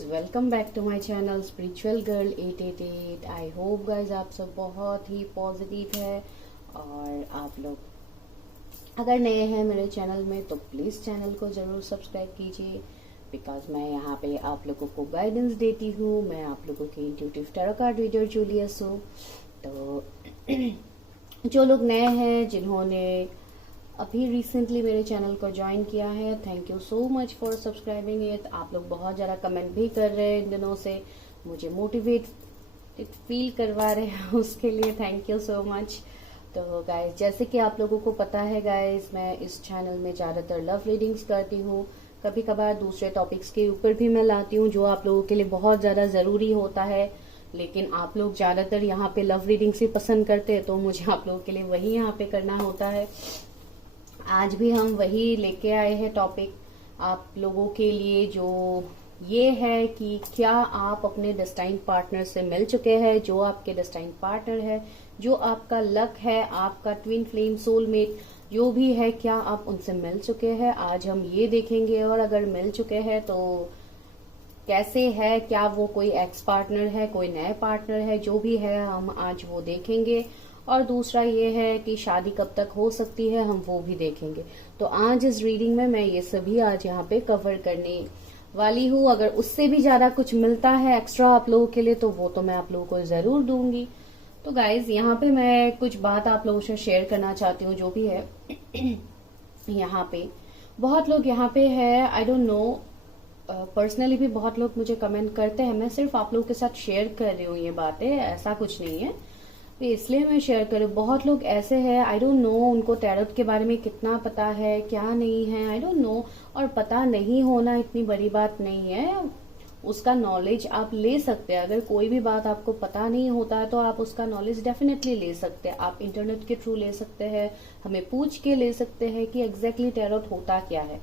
Guys, welcome back to my channel spiritual girl 888। I hope guys आप सब बहुत ही positive है। और आप लोग अगर नए हैं मेरे चैनल में तो प्लीज चैनल को जरूर सब्सक्राइब कीजिए, बिकॉज मैं यहाँ पे आप लोगों को गाइडेंस देती हूँ। मैं आप लोगों की intuitive tarot card reader Julius हूँ। तो जो लोग नए हैं, जिन्होंने अभी रिसेंटली मेरे चैनल को ज्वाइन किया है, thank you so much for subscribing it. आप लोग बहुत ज़्यादा कमेंट भी कर रहे हैं इन दिनों से, मुझे मोटिवेट फील करवा रहे हैं, उसके लिए थैंक यू सो मच। तो गाइज, जैसे कि आप लोगों को पता है गाइज, मैं इस चैनल में ज़्यादातर लव रीडिंग्स करती हूँ। कभी कभार दूसरे टॉपिक्स के ऊपर भी मैं लाती हूँ जो आप लोगों के लिए बहुत ज़्यादा ज़रूरी होता है, लेकिन आप लोग ज़्यादातर यहाँ पे लव रीडिंग से पसंद करते हैं, तो मुझे आप लोगों के लिए वही यहाँ पे करना होता है। आज भी हम वही लेके आए हैं टॉपिक आप लोगों के लिए, जो ये है कि क्या आप अपने डेस्टाइन पार्टनर से मिल चुके हैं। जो आपके डेस्टाइन पार्टनर है, जो आपका लक है, आपका ट्विन फ्लेम सोलमेट जो भी है, क्या आप उनसे मिल चुके हैं, आज हम ये देखेंगे। और अगर मिल चुके हैं तो कैसे है, क्या वो कोई एक्स पार्टनर है, कोई नए पार्टनर है, जो भी है हम आज वो देखेंगे। और दूसरा ये है कि शादी कब तक हो सकती है, हम वो भी देखेंगे। तो आज इस रीडिंग में मैं ये सभी आज यहाँ पे कवर करने वाली हूँ। अगर उससे भी ज्यादा कुछ मिलता है एक्स्ट्रा आप लोगों के लिए, तो वो तो मैं आप लोगों को जरूर दूंगी। तो गाइज, यहाँ पे मैं कुछ बात आप लोगों से शेयर करना चाहती हूँ, जो भी है। यहाँ पे बहुत लोग यहाँ पे है, आई डोंट नो, पर्सनली भी बहुत लोग मुझे कमेंट करते हैं। मैं सिर्फ आप लोगों के साथ शेयर कर रही हूँ ये बातें, ऐसा कुछ नहीं है, तो इसलिए मैं शेयर करूँ। बहुत लोग ऐसे हैं, आई डोंट नो उनको टैरोट के बारे में कितना पता है, क्या नहीं है, आई डोंट नो। और पता नहीं होना इतनी बड़ी बात नहीं है, उसका नॉलेज आप ले सकते हैं। अगर कोई भी बात आपको पता नहीं होता है तो आप उसका नॉलेज डेफिनेटली ले सकते हैं। आप इंटरनेट के थ्रू ले सकते हैं, हमें पूछ के ले सकते हैं कि एग्जैक्टली टैरोट होता क्या है।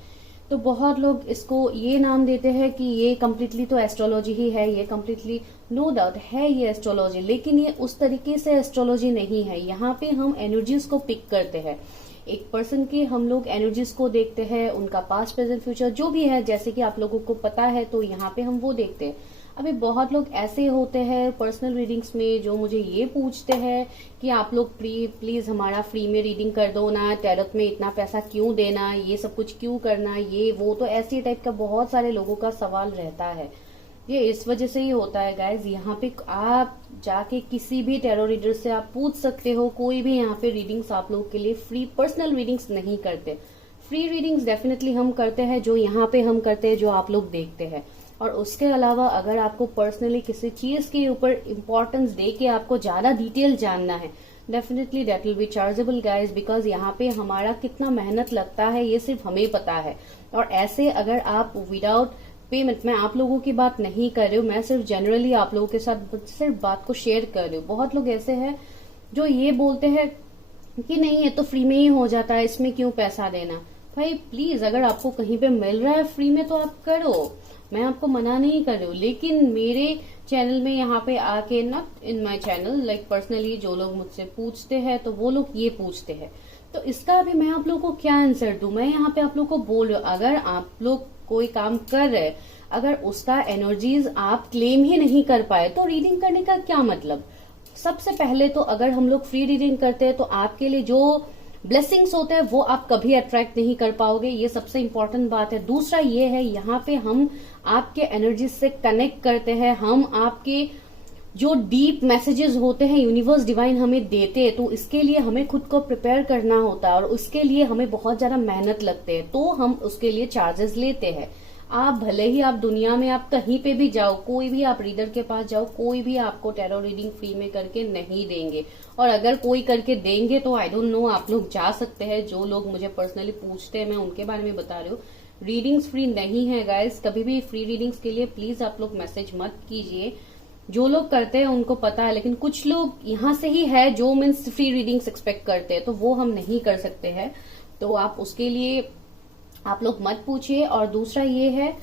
तो बहुत लोग इसको ये नाम देते हैं कि ये कम्प्लीटली तो एस्ट्रोलॉजी ही है, ये कम्प्लीटली नो डाउट है ये एस्ट्रोलॉजी, लेकिन ये उस तरीके से एस्ट्रोलॉजी नहीं है। यहाँ पे हम एनर्जीज को पिक करते हैं, एक पर्सन के हम लोग एनर्जीज को देखते हैं, उनका पास्ट प्रेजेंट फ्यूचर जो भी है, जैसे कि आप लोगों को पता है, तो यहाँ पे हम वो देखते हैं। अभी बहुत लोग ऐसे होते हैं पर्सनल रीडिंग्स में जो मुझे ये पूछते हैं कि आप लोग प्लीज हमारा फ्री में रीडिंग कर दो ना, टैरोट में इतना पैसा क्यों देना, ये सब कुछ क्यों करना, ये वो। तो ऐसी टाइप का बहुत सारे लोगों का सवाल रहता है। ये इस वजह से ही होता है गाइज। यहाँ पे आप जाके किसी भी टैरो रीडर से आप पूछ सकते हो, कोई भी यहाँ पे रीडिंग्स आप लोगों के लिए फ्री पर्सनल रीडिंग्स नहीं करते। फ्री रीडिंग्स डेफिनेटली हम करते हैं, जो यहाँ पे हम करते हैं, जो आप लोग देखते हैं। और उसके अलावा अगर आपको पर्सनली किसी चीज के ऊपर इम्पोर्टेंस दे के आपको ज्यादा डिटेल जानना है, definitely that will be chargeable guys, because यहाँ पे हमारा कितना मेहनत लगता है ये सिर्फ हमें पता है। और ऐसे अगर आप विदाउट पेमेंट, मैं आप लोगों की बात नहीं कर रही हूँ, मैं सिर्फ जनरली आप लोगों के साथ सिर्फ बात को शेयर कर रही हूँ। बहुत लोग ऐसे हैं जो ये बोलते हैं कि नहीं ये तो फ्री में ही हो जाता है, इसमें क्यों पैसा देना। भाई प्लीज, अगर आपको कहीं पे मिल रहा है फ्री में तो आप करो, मैं आपको मना नहीं कर रही हूँ। लेकिन मेरे चैनल में यहाँ पे आके, not in my channel, like personally जो लोग मुझसे पूछते हैं, तो वो लोग ये पूछते हैं, तो इसका भी मैं आप लोगों को क्या आंसर दूं। मैं यहाँ पे आप लोगों को बोल रही हूँ, अगर आप लोग कोई काम कर रहे, अगर उसका एनर्जीज आप क्लेम ही नहीं कर पाए तो रीडिंग करने का क्या मतलब। सबसे पहले तो अगर हम लोग फ्री रीडिंग करते हैं तो आपके लिए जो ब्लेसिंग्स होते हैं वो आप कभी अट्रैक्ट नहीं कर पाओगे, ये सबसे इंपॉर्टेंट बात है। दूसरा ये है, यहाँ पे हम आपके एनर्जी से कनेक्ट करते हैं, हम आपके जो डीप मैसेजेस होते हैं यूनिवर्स डिवाइन हमें देते हैं, तो इसके लिए हमें खुद को प्रिपेयर करना होता है और उसके लिए हमें बहुत ज्यादा मेहनत लगते हैं, तो हम उसके लिए चार्जेस लेते हैं। आप भले ही आप दुनिया में आप कहीं पे भी जाओ, कोई भी आप रीडर के पास जाओ, कोई भी आपको टैरो रीडिंग फ्री में करके नहीं देंगे। और अगर कोई करके देंगे तो आई डोंट नो, आप लोग जा सकते हैं। जो लोग मुझे पर्सनली पूछते हैं मैं उनके बारे में बता रही हूँ, रीडिंग्स फ्री नहीं है गाइज। कभी भी फ्री रीडिंग्स के लिए प्लीज आप लोग मैसेज मत कीजिए। जो लोग करते हैं उनको पता है, लेकिन कुछ लोग यहाँ से ही है जो मीन्स फ्री रीडिंग्स एक्सपेक्ट करते हैं, तो वो हम नहीं कर सकते हैं। तो आप उसके लिए आप लोग मत पूछिए। और दूसरा ये है,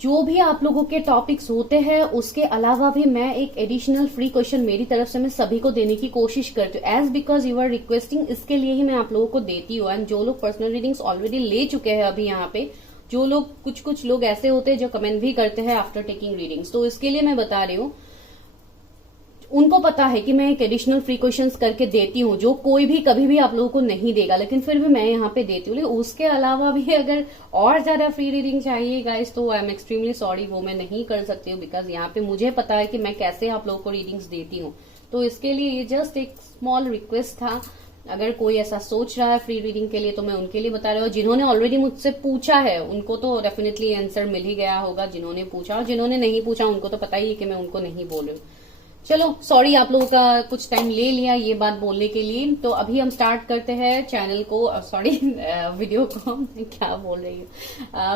जो भी आप लोगों के टॉपिक्स होते हैं उसके अलावा भी मैं एक एडिशनल फ्री क्वेश्चन मेरी तरफ से मैं सभी को देने की कोशिश करती हूँ, as because you are requesting, इसके लिए ही मैं आप लोगों को देती हूँ। एंड जो लोग पर्सनल रीडिंग्स ऑलरेडी ले चुके हैं अभी यहाँ पे, जो लोग कुछ कुछ लोग ऐसे होते हैं जो कमेंट भी करते हैं आफ्टर टेकिंग रीडिंग्स, तो इसके लिए मैं बता रही हूँ, उनको पता है कि मैं एक एडिशनल फ्री क्वेश्चंस करके देती हूँ जो कोई भी कभी भी आप लोगों को नहीं देगा, लेकिन फिर भी मैं यहाँ पे देती हूँ। उसके अलावा भी अगर और ज्यादा फ्री रीडिंग चाहिए गाइस तो आई एम एक्सट्रीमली सॉरी, वो मैं नहीं कर सकती हूँ, बिकॉज यहाँ पे मुझे पता है कि मैं कैसे आप लोगों को रीडिंग्स देती हूँ। तो इसके लिए ये जस्ट एक स्मॉल रिक्वेस्ट था। अगर कोई ऐसा सोच रहा है फ्री रीडिंग के लिए तो मैं उनके लिए बता रही हूँ। जिन्होंने ऑलरेडी मुझसे पूछा है उनको तो डेफिनेटली आंसर मिल ही गया होगा, जिन्होंने पूछा, और जिन्होंने नहीं पूछा उनको तो पता ही है कि मैं उनको नहीं बोल रही हूँ। चलो सॉरी, आप लोगों का कुछ टाइम ले लिया ये बात बोलने के लिए। तो अभी हम स्टार्ट करते हैं चैनल को, सॉरी वीडियो को, क्या बोल रही हूँ,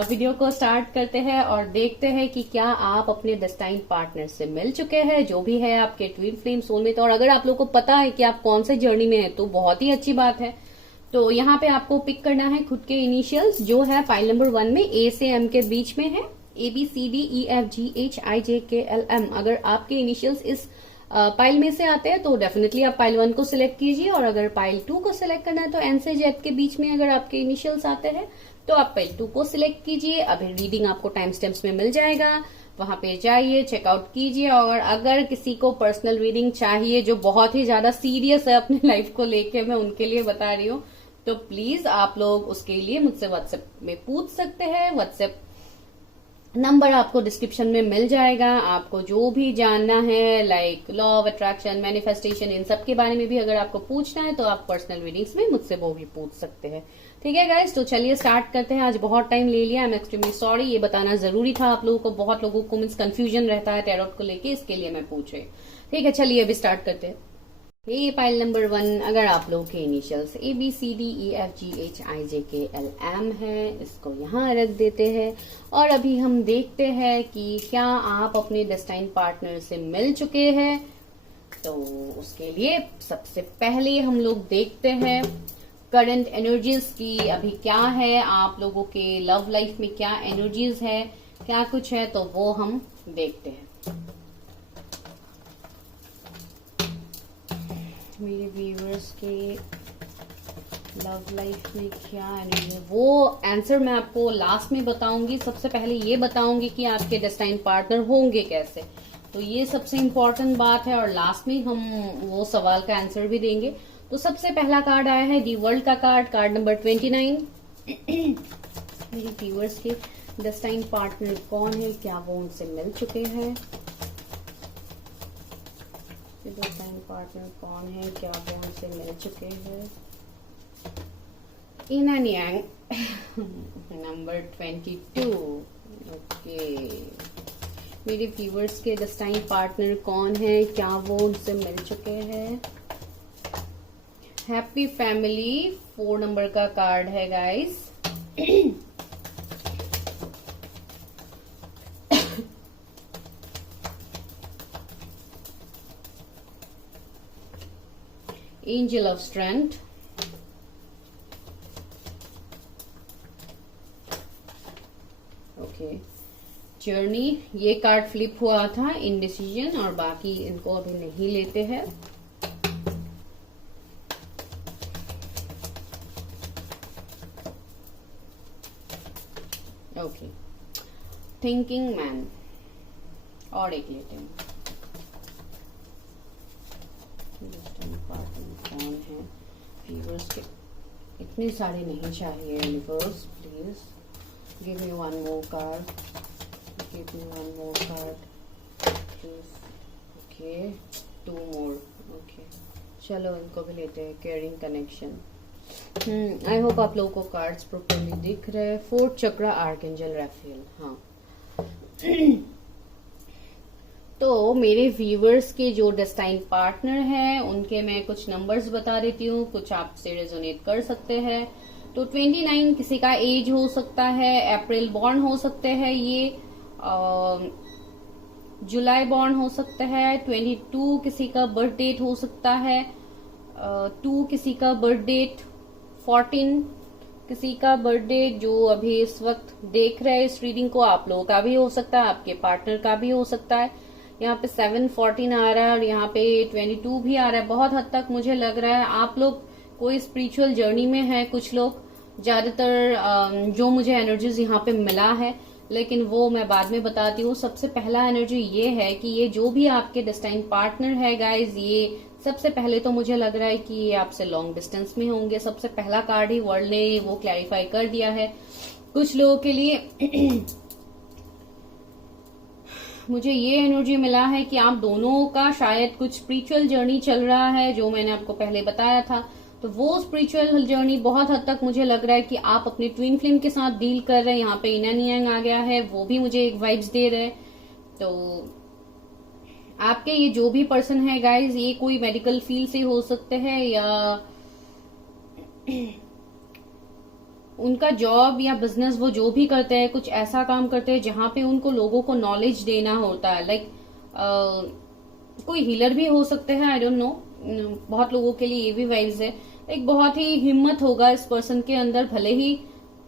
वीडियो को स्टार्ट करते हैं और देखते हैं कि क्या आप अपने डेस्टाइन पार्टनर से मिल चुके हैं, जो भी है आपके ट्विन फ्लेम सोलमेट। और अगर आप लोगों को पता है कि आप कौन से जर्नी में है तो बहुत ही अच्छी बात है। तो यहाँ पे आपको पिक करना है खुद के इनिशियल्स, जो है पाइल नंबर 1 में ए से एम के बीच में है, ABCDEFGHIJKLM। अगर आपके इनिशियल्स इस पाइल में से आते हैं तो डेफिनेटली आप पाइल 1 को सिलेक्ट कीजिए, और अगर पाइल 2 को सिलेक्ट करना है तो एन से जेड के बीच में अगर आपके इनिशियल्स आते हैं तो आप पाइल 2 को सिलेक्ट कीजिए। अभी रीडिंग आपको टाइम स्टैम्प्स में मिल जाएगा, वहां पे जाइए, चेकआउट कीजिए। और अगर किसी को पर्सनल रीडिंग चाहिए जो बहुत ही ज्यादा सीरियस है अपने लाइफ को लेके, मैं उनके लिए बता रही हूँ, तो प्लीज आप लोग उसके लिए मुझसे व्हाट्सएप में पूछ सकते हैं। व्हाट्सएप नंबर आपको डिस्क्रिप्शन में मिल जाएगा। आपको जो भी जानना है like law of attraction, manifestation, इन सब के बारे में भी अगर आपको पूछना है तो आप पर्सनल रीडिंग्स में मुझसे वो भी पूछ सकते हैं। ठीक है गाइस, तो चलिए स्टार्ट करते हैं। आज बहुत टाइम ले लिया, आई एम एक्सट्रीमली सॉरी, ये बताना जरूरी था आप लोगों को। बहुत लोगों को मीन्स कंफ्यूजन रहता है टैरोट को लेके, इसके लिए मैं पूछ रही। ठीक है, चलिए अभी स्टार्ट करते हैं। ये पाइल नंबर 1, अगर आप लोगों के इनिशियल्स ABCDEFGHIJKLM है, इसको यहाँ रख देते हैं। और अभी हम देखते हैं कि क्या आप अपने डेस्टाइन पार्टनर से मिल चुके हैं। तो उसके लिए सबसे पहले हम लोग देखते हैं करंट एनर्जीज की अभी क्या है, आप लोगों के लव लाइफ में क्या एनर्जीज है, क्या कुछ है, तो वो हम देखते हैं। मेरे व्यूअर्स के लव लाइफ में क्या एनर्जी है, वो आंसर मैं आपको लास्ट में बताऊंगी। सबसे पहले ये बताऊंगी कि आपके डेस्टाइन पार्टनर होंगे कैसे, तो ये सबसे इम्पोर्टेंट बात है। और लास्ट में हम वो सवाल का आंसर भी देंगे। तो सबसे पहला कार्ड आया है दी वर्ल्ड का कार्ड, कार्ड नंबर 29। मेरे व्यूअर्स के डेस्टाइन पार्टनर कौन है, क्या वो उनसे मिल चुके हैं, डेस्टाइन पार्टनर कौन है, क्या वो उनसे मिल चुके हैं। In and yang number 22। Okay, मेरे व्यूअर्स के डेस्टाइन पार्टनर कौन है, क्या वो उनसे मिल चुके हैं। हैप्पी फैमिली 4 नंबर का कार्ड है guys. Angel of strength, okay, journey, ये कार्ड फ्लिप हुआ था, इनडिसीजन, और बाकी इनको अभी नहीं लेते हैं। ओके, थिंकिंग मैन, और एक लेते हैं। कौन है व्यूअर्स के, इतने सारे नहीं चाहिए universe, please give me one more card, give me one more card please. Okay, 2 more. Okay, चलो इनको भी लेते हैं। केयरिंग कनेक्शन, आई होप आप लोगों को कार्ड्स प्रॉपर्ली दिख रहे हैं। 4th चक्रा, आर्कएंजल राफेल। हाँ तो मेरे व्यूवर्स के जो डेस्टाइन पार्टनर हैं उनके मैं कुछ नंबर्स बता देती हूँ, कुछ आपसे रेजोनेट कर सकते हैं। तो 29 किसी का एज हो सकता है, अप्रैल बॉर्न हो सकते हैं, ये जुलाई बॉर्न हो सकता है। 22 किसी का बर्थ डेट हो सकता है, 2 किसी का बर्थ डेट, 14 किसी का बर्थ डेट जो अभी इस वक्त देख रहे हैं इस रीडिंग को, आप लोगों का भी हो सकता है, आपके पार्टनर का भी हो सकता है। यहाँ पे 7, 14 आ रहा है, और यहाँ पे 22 भी आ रहा है। बहुत हद तक मुझे लग रहा है आप लोग कोई स्पिरिचुअल जर्नी में है कुछ लोग, ज्यादातर जो मुझे एनर्जीज यहाँ पे मिला है, लेकिन वो मैं बाद में बताती हूँ। सबसे पहला एनर्जी ये है कि ये जो भी आपके डेस्टाइन पार्टनर है गाइज, ये सबसे पहले तो मुझे लग रहा है कि ये आपसे लॉन्ग डिस्टेंस में होंगे। सबसे पहला कार्ड ही वर्ल्ड ने वो क्लैरिफाई कर दिया है कुछ लोगों के लिए। मुझे ये एनर्जी मिला है कि आप दोनों का शायद कुछ स्पिरिचुअल जर्नी चल रहा है, जो मैंने आपको पहले बताया था। तो वो स्पिरिचुअल जर्नी बहुत हद तक मुझे लग रहा है कि आप अपने ट्विन फ्लेम के साथ डील कर रहे हैं। यहाँ पे इनर यांग आ गया है, वो भी मुझे एक वाइब्स दे रहे हैं। तो आपके ये जो भी पर्सन है गाइज, ये कोई मेडिकल फील्ड से हो सकते हैं या उनका जॉब या बिजनेस, वो जो भी करते हैं कुछ ऐसा काम करते हैं जहां पे उनको लोगों को नॉलेज देना होता है। लाइक कोई हीलर भी हो सकते हैं, आई डोंट नो, बहुत लोगों के लिए ये भी वाइब्स है। एक बहुत ही हिम्मत होगा इस पर्सन के अंदर, भले ही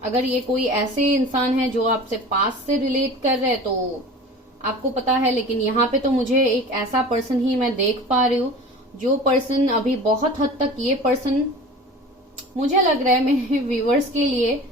अगर ये कोई ऐसे इंसान है जो आपसे पास से रिलेट कर रहे हैं तो आपको पता है, लेकिन यहाँ पे तो मुझे एक ऐसा पर्सन ही मैं देख पा रही हूँ जो पर्सन अभी बहुत हद तक, ये पर्सन मुझे लग रहा है मेरे व्यूवर्स के लिए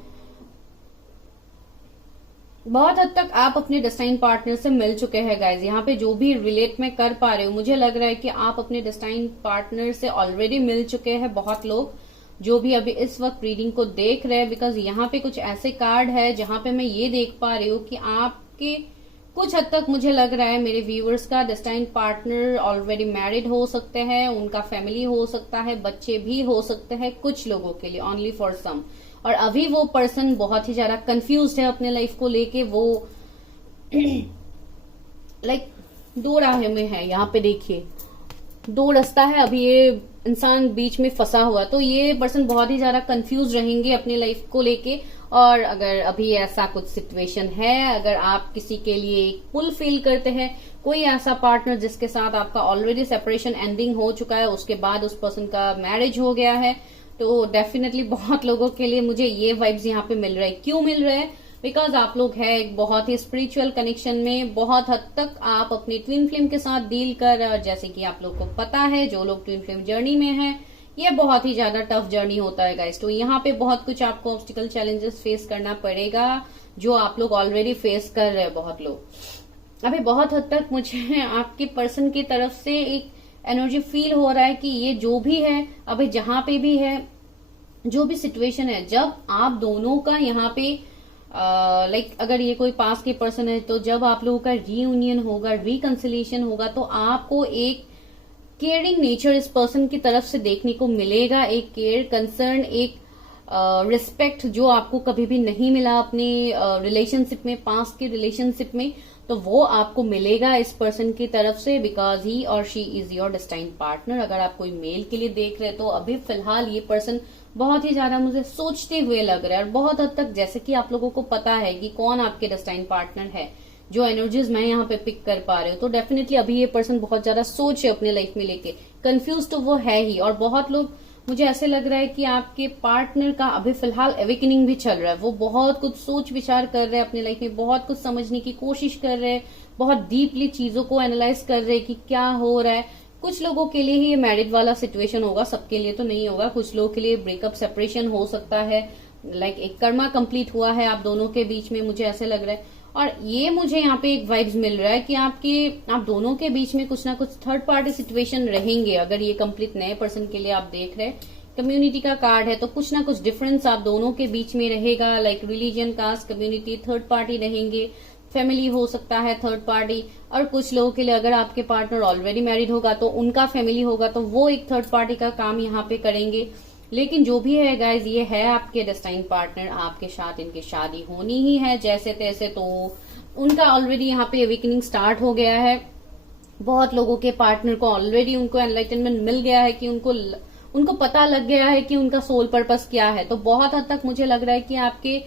बहुत हद तक आप अपने डेस्टाइन पार्टनर से मिल चुके हैं गाइज। यहाँ पे जो भी रिलेट में कर पा रहे हो, मुझे लग रहा है कि आप अपने डेस्टाइन पार्टनर से ऑलरेडी मिल चुके हैं बहुत लोग, जो भी अभी इस वक्त रीडिंग को देख रहे हैं। बिकॉज यहाँ पे कुछ ऐसे कार्ड है जहां पे मैं ये देख पा रही हूँ कि आपके कुछ हद तक मुझे लग रहा है मेरे व्यूवर्स का डेस्टाइन पार्टनर ऑलरेडी मैरिड हो सकते हैं, उनका फैमिली हो सकता है, बच्चे भी हो सकते हैं कुछ लोगों के लिए, ओनली फॉर सम। और अभी वो पर्सन बहुत ही ज्यादा कंफ्यूज्ड है अपने लाइफ को लेके, वो लाइक दो राह में है। यहाँ पे देखिए दो रास्ता है, अभी ये इंसान बीच में फंसा हुआ, तो ये पर्सन बहुत ही ज्यादा कंफ्यूज रहेंगे अपने लाइफ को लेके। और अगर अभी ऐसा कुछ सिचुएशन है, अगर आप किसी के लिए एक पुल फील करते हैं, कोई ऐसा पार्टनर जिसके साथ आपका ऑलरेडी सेपरेशन एंडिंग हो चुका है, उसके बाद उस पर्सन का मैरिज हो गया है, तो डेफिनेटली बहुत लोगों के लिए मुझे ये वाइब्स यहाँ पे मिल रहे हैं। क्यों मिल रहे हैं? बिकॉज आप लोग है एक बहुत ही स्पिरिचुअल कनेक्शन में, बहुत हद तक आप अपने ट्विन फ्लेम के साथ डील कर रहे हैं। और जैसे कि आप लोग को पता है, जो लोग ट्विन फ्लेम जर्नी में है, ये बहुत ही ज्यादा टफ जर्नी होता है गाइस। तो यहाँ पे बहुत कुछ आपको ऑब्स्टिकल चैलेंजेस फेस करना पड़ेगा, जो आप लोग ऑलरेडी फेस कर रहे हैं बहुत लोग। अभी बहुत हद तक मुझे आपके पर्सन की तरफ से एक एनर्जी फील हो रहा है कि ये जो भी है, अभी जहां पे भी है, जो भी सिचुएशन है, जब आप दोनों का यहाँ पे लाइक अगर ये कोई पास के पर्सन है, तो जब आप लोगों का रीयूनियन होगा, रिकंसिलिएशन होगा, तो आपको एक केयरिंग नेचर इस पर्सन की तरफ से देखने को मिलेगा। एक केयर, कंसर्न, एक रिस्पेक्ट जो आपको कभी भी नहीं मिला अपने रिलेशनशिप में, पास के रिलेशनशिप में, तो वो आपको मिलेगा इस पर्सन की तरफ से। बिकॉज ही और she is your destined partner. अगर आप कोई मेल के लिए देख रहे हैं, तो अभी फिलहाल ये पर्सन बहुत ही ज्यादा मुझे सोचते हुए लग रहा है। और बहुत हद तक जैसे कि आप लोगों को पता है कि कौन आपके डेस्टाइन पार्टनर है, जो एनर्जीज मैं यहाँ पे पिक कर पा रही हूँ, तो डेफिनेटली अभी ये पर्सन बहुत ज्यादा सोच है अपने लाइफ में लेके, कंफ्यूज तो वो है ही। और बहुत लोग, मुझे ऐसे लग रहा है कि आपके पार्टनर का अभी फिलहाल अवेकनिंग भी चल रहा है। वो बहुत कुछ सोच विचार कर रहे हैं अपने लाइफ में, बहुत कुछ समझने की कोशिश कर रहे हैं, बहुत डीपली चीजों को एनालाइज कर रहे हैं कि क्या हो रहा है। कुछ लोगों के लिए ही ये मैरिड वाला सिचुएशन होगा, सबके लिए तो नहीं होगा। कुछ लोगों के लिए ब्रेकअप, सेपरेशन हो सकता है, लाइक एक कर्मा कंप्लीट हुआ है आप दोनों के बीच में, मुझे ऐसे लग रहा है। और ये मुझे यहाँ पे एक वाइब्स मिल रहा है कि आप दोनों के बीच में कुछ ना कुछ थर्ड पार्टी सिचुएशन रहेंगे। अगर ये कंप्लीट नए पर्सन के लिए आप देख रहे हैं, कम्युनिटी का कार्ड है, तो कुछ ना कुछ डिफरेंस आप दोनों के बीच में रहेगा। Like religion, caste, community, third party रहेंगे, फैमिली हो सकता है थर्ड पार्टी। और कुछ लोगों के लिए अगर आपके पार्टनर ऑलरेडी मैरिड होगा, तो उनका फैमिली होगा, तो वो एक थर्ड पार्टी का काम यहाँ पे करेंगे। लेकिन जो भी है गाइज, ये है आपके डेस्टाइन पार्टनर, आपके साथ इनकी शादी होनी ही है जैसे तैसे। तो उनका ऑलरेडी यहाँ पे अवेकनिंग स्टार्ट हो गया है। बहुत लोगों के पार्टनर को ऑलरेडी उनको एनलाइटनमेंट मिल गया है कि उनको पता लग गया है कि उनका सोल पर्पस क्या है। तो बहुत हद तक मुझे लग रहा है कि आपके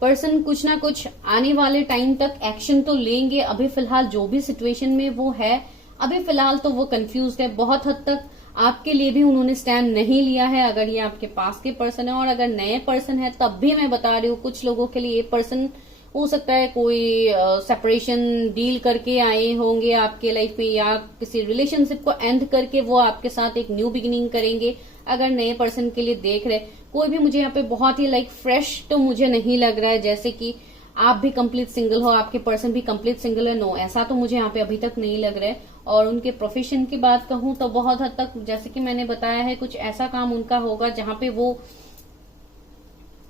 पर्सन कुछ ना कुछ आने वाले टाइम तक एक्शन तो लेंगे। अभी फिलहाल जो भी सिचुएशन में वो है, अभी फिलहाल तो वो कंफ्यूज है। बहुत हद तक आपके लिए भी उन्होंने स्टैंड नहीं लिया है, अगर ये आपके पास के पर्सन है। और अगर नए पर्सन है, तब भी मैं बता रही हूँ, कुछ लोगों के लिए ये पर्सन हो सकता है कोई सेपरेशन डील करके आए होंगे आपके लाइफ में, या किसी रिलेशनशिप को एंड करके वो आपके साथ एक न्यू बिगिनिंग करेंगे। अगर नए पर्सन के लिए देख रहे, कोई भी मुझे यहाँ पे बहुत ही लाइक फ्रेश तो मुझे नहीं लग रहा है, जैसे कि आप भी कंप्लीट सिंगल हो, आपके पर्सन भी कंप्लीट सिंगल है। नो, ऐसा तो मुझे यहाँ पे अभी तक नहीं लग रहा है। और उनके प्रोफेशन की बात कहूं तो बहुत हद तक, जैसे कि मैंने बताया है, कुछ ऐसा काम उनका होगा जहां पे वो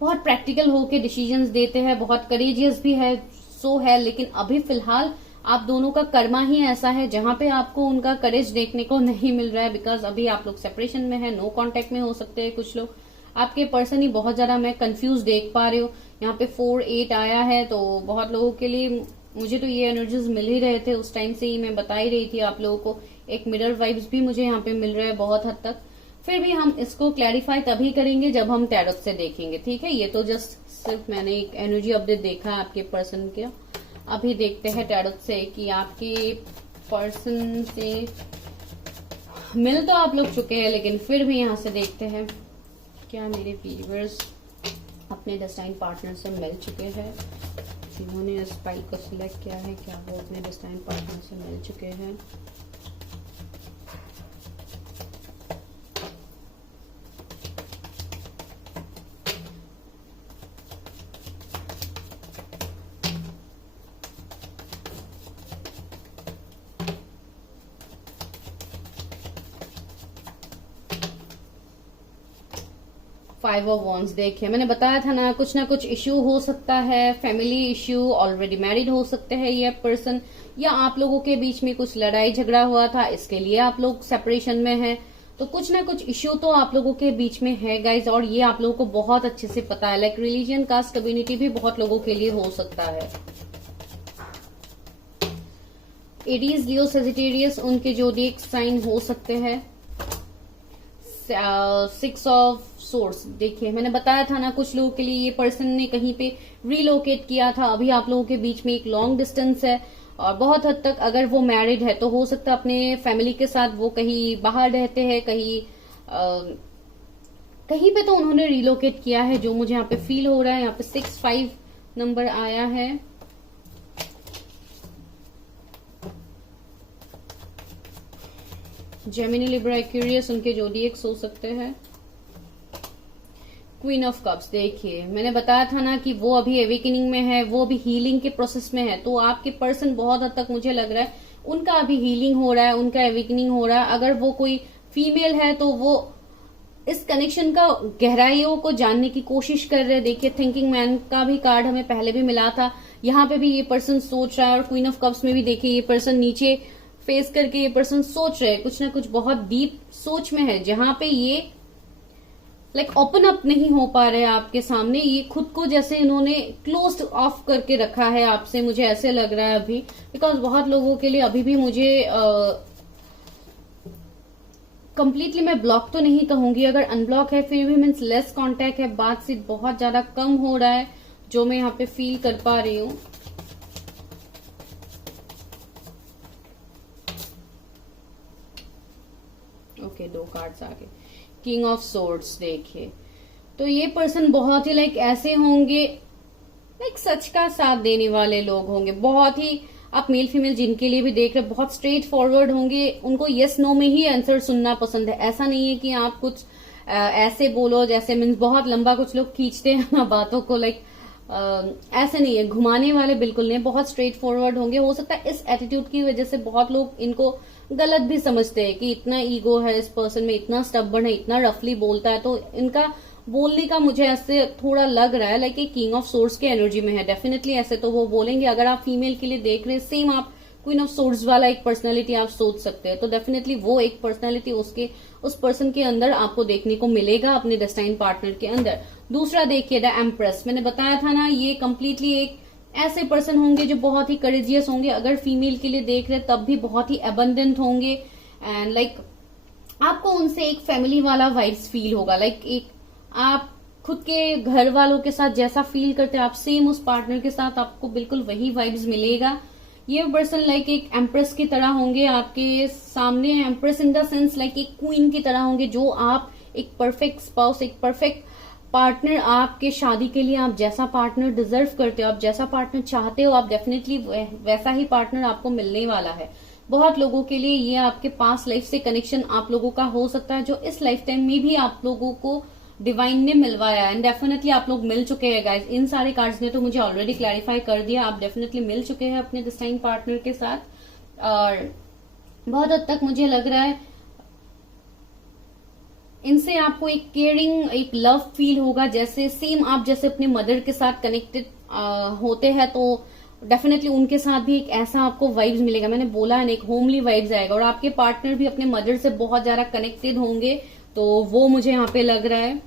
बहुत प्रैक्टिकल होके डिसीजंस देते हैं, बहुत करेजियस भी है, सो है। लेकिन अभी फिलहाल आप दोनों का कर्मा ही ऐसा है जहां पे आपको उनका करेज देखने को नहीं मिल रहा है, बिकॉज अभी आप लोग सेपरेशन में है, नो कांटेक्ट में हो सकते हैं कुछ लोग। आपके पर्सन ही बहुत ज्यादा मैं कंफ्यूज देख पा रही हूँ। यहाँ पे 4-8 आया है, तो बहुत लोगों के लिए मुझे तो ये एनर्जीज मिल ही रहे थे उस टाइम से ही, मैं बता ही रही थी आप लोगों को। एक मिरर वाइब्स भी मुझे यहाँ पे मिल रहा है बहुत हद तक। फिर भी हम इसको क्लैरिफाई तभी करेंगे जब हम टैरोट से देखेंगे, ठीक है। ये तो जस्ट सिर्फ मैंने एक एनर्जी अपडेट देखा है आपके पर्सन का। अभी देखते हैं टैरोट से कि आपके पर्सन से मिल तो आप लोग चुके हैं, लेकिन फिर भी यहाँ से देखते हैं क्या मेरे व्यूअर्स अपने डेस्टाइन पार्टनर से मिल चुके हैं, जिन्होंने इस फाइल को सिलेक्ट किया है, क्या वो अपने डेस्टाइन पार्टनर से मिल चुके हैं। फाइव ऑफ वॉन्ड्स, देखिए मैंने बताया था ना कुछ इश्यू हो सकता है, फैमिली इश्यू, ऑलरेडी मैरिड हो सकते हैं ये पर्सन, या आप लोगों के बीच में कुछ लड़ाई झगड़ा हुआ था, इसके लिए आप लोग सेपरेशन में हैं। तो कुछ ना कुछ इश्यू तो आप लोगों के बीच में है गाइज, और ये आप लोगों को बहुत अच्छे से पता है। लाइक रिलीजन, कास्ट, कम्युनिटी भी बहुत लोगों के लिए हो सकता है। एरीज, लियो, सेजिटेरियस उनके जोडिएक साइन हो सकते हैं। 6 ऑफ सोर्स, देखिए मैंने बताया था ना कुछ लोगों के लिए ये पर्सन ने कहीं पे रिलोकेट किया था, अभी आप लोगों के बीच में एक लॉन्ग डिस्टेंस है। और बहुत हद तक अगर वो मैरिड है तो हो सकता है अपने फैमिली के साथ वो कहीं बाहर रहते हैं, कहीं पे तो उन्होंने रिलोकेट किया है, जो मुझे यहाँ पे फील हो रहा है। यहाँ पे 6-5 नंबर आया है। जेमिनी, लिब्रा, एक्वेरियस उनके जोडिएक्स हो सकते हैं। क्वीन ऑफ कप्स, देखिए मैंने बताया था ना कि वो अभी एवेकनिंग में है, वो अभी हीलिंग के प्रोसेस में है। तो आपके पर्सन बहुत हद तक मुझे लग रहा है उनका अभी हीलिंग हो रहा है, उनका एवेकनिंग हो रहा है। अगर वो कोई फीमेल है तो वो इस कनेक्शन का गहराइयों को जानने की कोशिश कर रहे हैं। देखिए थिंकिंग मैन का भी कार्ड हमें पहले भी मिला था, यहाँ पे भी ये पर्सन सोच रहा है। और क्वीन ऑफ कप्स में भी देखिए ये पर्सन नीचे फेस करके ये पर्सन सोच रहे हैं, कुछ ना कुछ बहुत डीप सोच में है, जहां पे ये लाइक ओपन अप नहीं हो पा रहे आपके सामने। ये खुद को जैसे इन्होंने क्लोज ऑफ करके रखा है आपसे, मुझे ऐसे लग रहा है अभी। बिकॉज बहुत लोगों के लिए अभी भी मुझे कंप्लीटली मैं ब्लॉक तो नहीं कहूंगी, अगर अनब्लॉक है फिर भी मीन्स लेस कांटेक्ट है, बातचीत बहुत ज्यादा कम हो रहा है, जो मैं यहाँ पे फील कर पा रही हूँ। ओके, 2 कार्ड्स आगे। किंग ऑफ सोर्ड्स, देखिए तो ये पर्सन बहुत ही लाइक ऐसे होंगे, लाइक सच का साथ देने वाले लोग होंगे। बहुत ही आप मेल फीमेल जिनके लिए भी देख रहे, बहुत स्ट्रेट फॉरवर्ड होंगे, उनको यस नो में ही आंसर सुनना पसंद है। ऐसा नहीं है कि आप कुछ ऐसे बोलो जैसे मीन्स बहुत लंबा कुछ लोग खींचते हैं ना बातों को, लाइक ऐसे नहीं है, घुमाने वाले बिल्कुल नहीं, बहुत स्ट्रेट फॉरवर्ड होंगे। हो सकता है इस एटीट्यूड की वजह से बहुत लोग इनको गलत भी समझते हैं कि इतना ईगो है इस पर्सन में, इतना स्टबर्न है, इतना रफली बोलता है। तो इनका बोलने का मुझे ऐसे थोड़ा लग रहा है लाइक किंग ऑफ सोर्ड्स के एनर्जी में है। डेफिनेटली ऐसे तो वो बोलेंगे। अगर आप फीमेल के लिए देख रहे हैं, सेम आप क्वीन ऑफ सोर्ड्स वाला एक पर्सनालिटी आप सोच सकते हैं। तो डेफिनेटली वो एक पर्सनालिटी उस पर्सन के अंदर आपको देखने को मिलेगा, अपने डेस्टाइन पार्टनर के अंदर। दूसरा देखिए द एम्प्रेस, मैंने बताया था ना ये कंप्लीटली एक ऐसे पर्सन होंगे जो बहुत ही करेजियस होंगे। अगर फीमेल के लिए देख रहे तब भी बहुत ही अबंडेंट होंगे, एंड लाइक आपको उनसे एक फैमिली वाला वाइब्स फील होगा। लाइक एक आप खुद के घर वालों के साथ जैसा फील करते हैं, आप सेम उस पार्टनर के साथ आपको बिल्कुल वही वाइब्स मिलेगा। ये पर्सन लाइक एक एम्प्रेस की तरह होंगे आपके सामने, empress in the sense like एक क्वीन की तरह होंगे, जो आप एक परफेक्ट स्पाउस, एक परफेक्ट पार्टनर, आपके शादी के लिए आप जैसा पार्टनर डिजर्व करते हो, आप जैसा पार्टनर चाहते हो, आप डेफिनेटली वैसा ही पार्टनर आपको मिलने वाला है। बहुत लोगों के लिए ये आपके पास्ट लाइफ से कनेक्शन आप लोगों का हो सकता है, जो इस लाइफ टाइम में भी आप लोगों को डिवाइन ने मिलवाया है, एंड डेफिनेटली आप लोग मिल चुके हैं गाइस। इन सारे कार्ड्स ने तो मुझे ऑलरेडी क्लैरिफाई कर दिया, आप डेफिनेटली मिल चुके हैं अपने डिस्टाइन पार्टनर के साथ। और बहुत हद तक मुझे लग रहा है इनसे आपको एक केयरिंग, एक लव फील होगा, जैसे सेम आप जैसे अपने मदर के साथ कनेक्टेड होते हैं, तो डेफिनेटली उनके साथ भी एक ऐसा आपको वाइब्स मिलेगा। मैंने बोला है ना, एक होमली वाइब्स आएगा, और आपके पार्टनर भी अपने मदर से बहुत ज्यादा कनेक्टेड होंगे, तो वो मुझे यहाँ पे लग रहा है।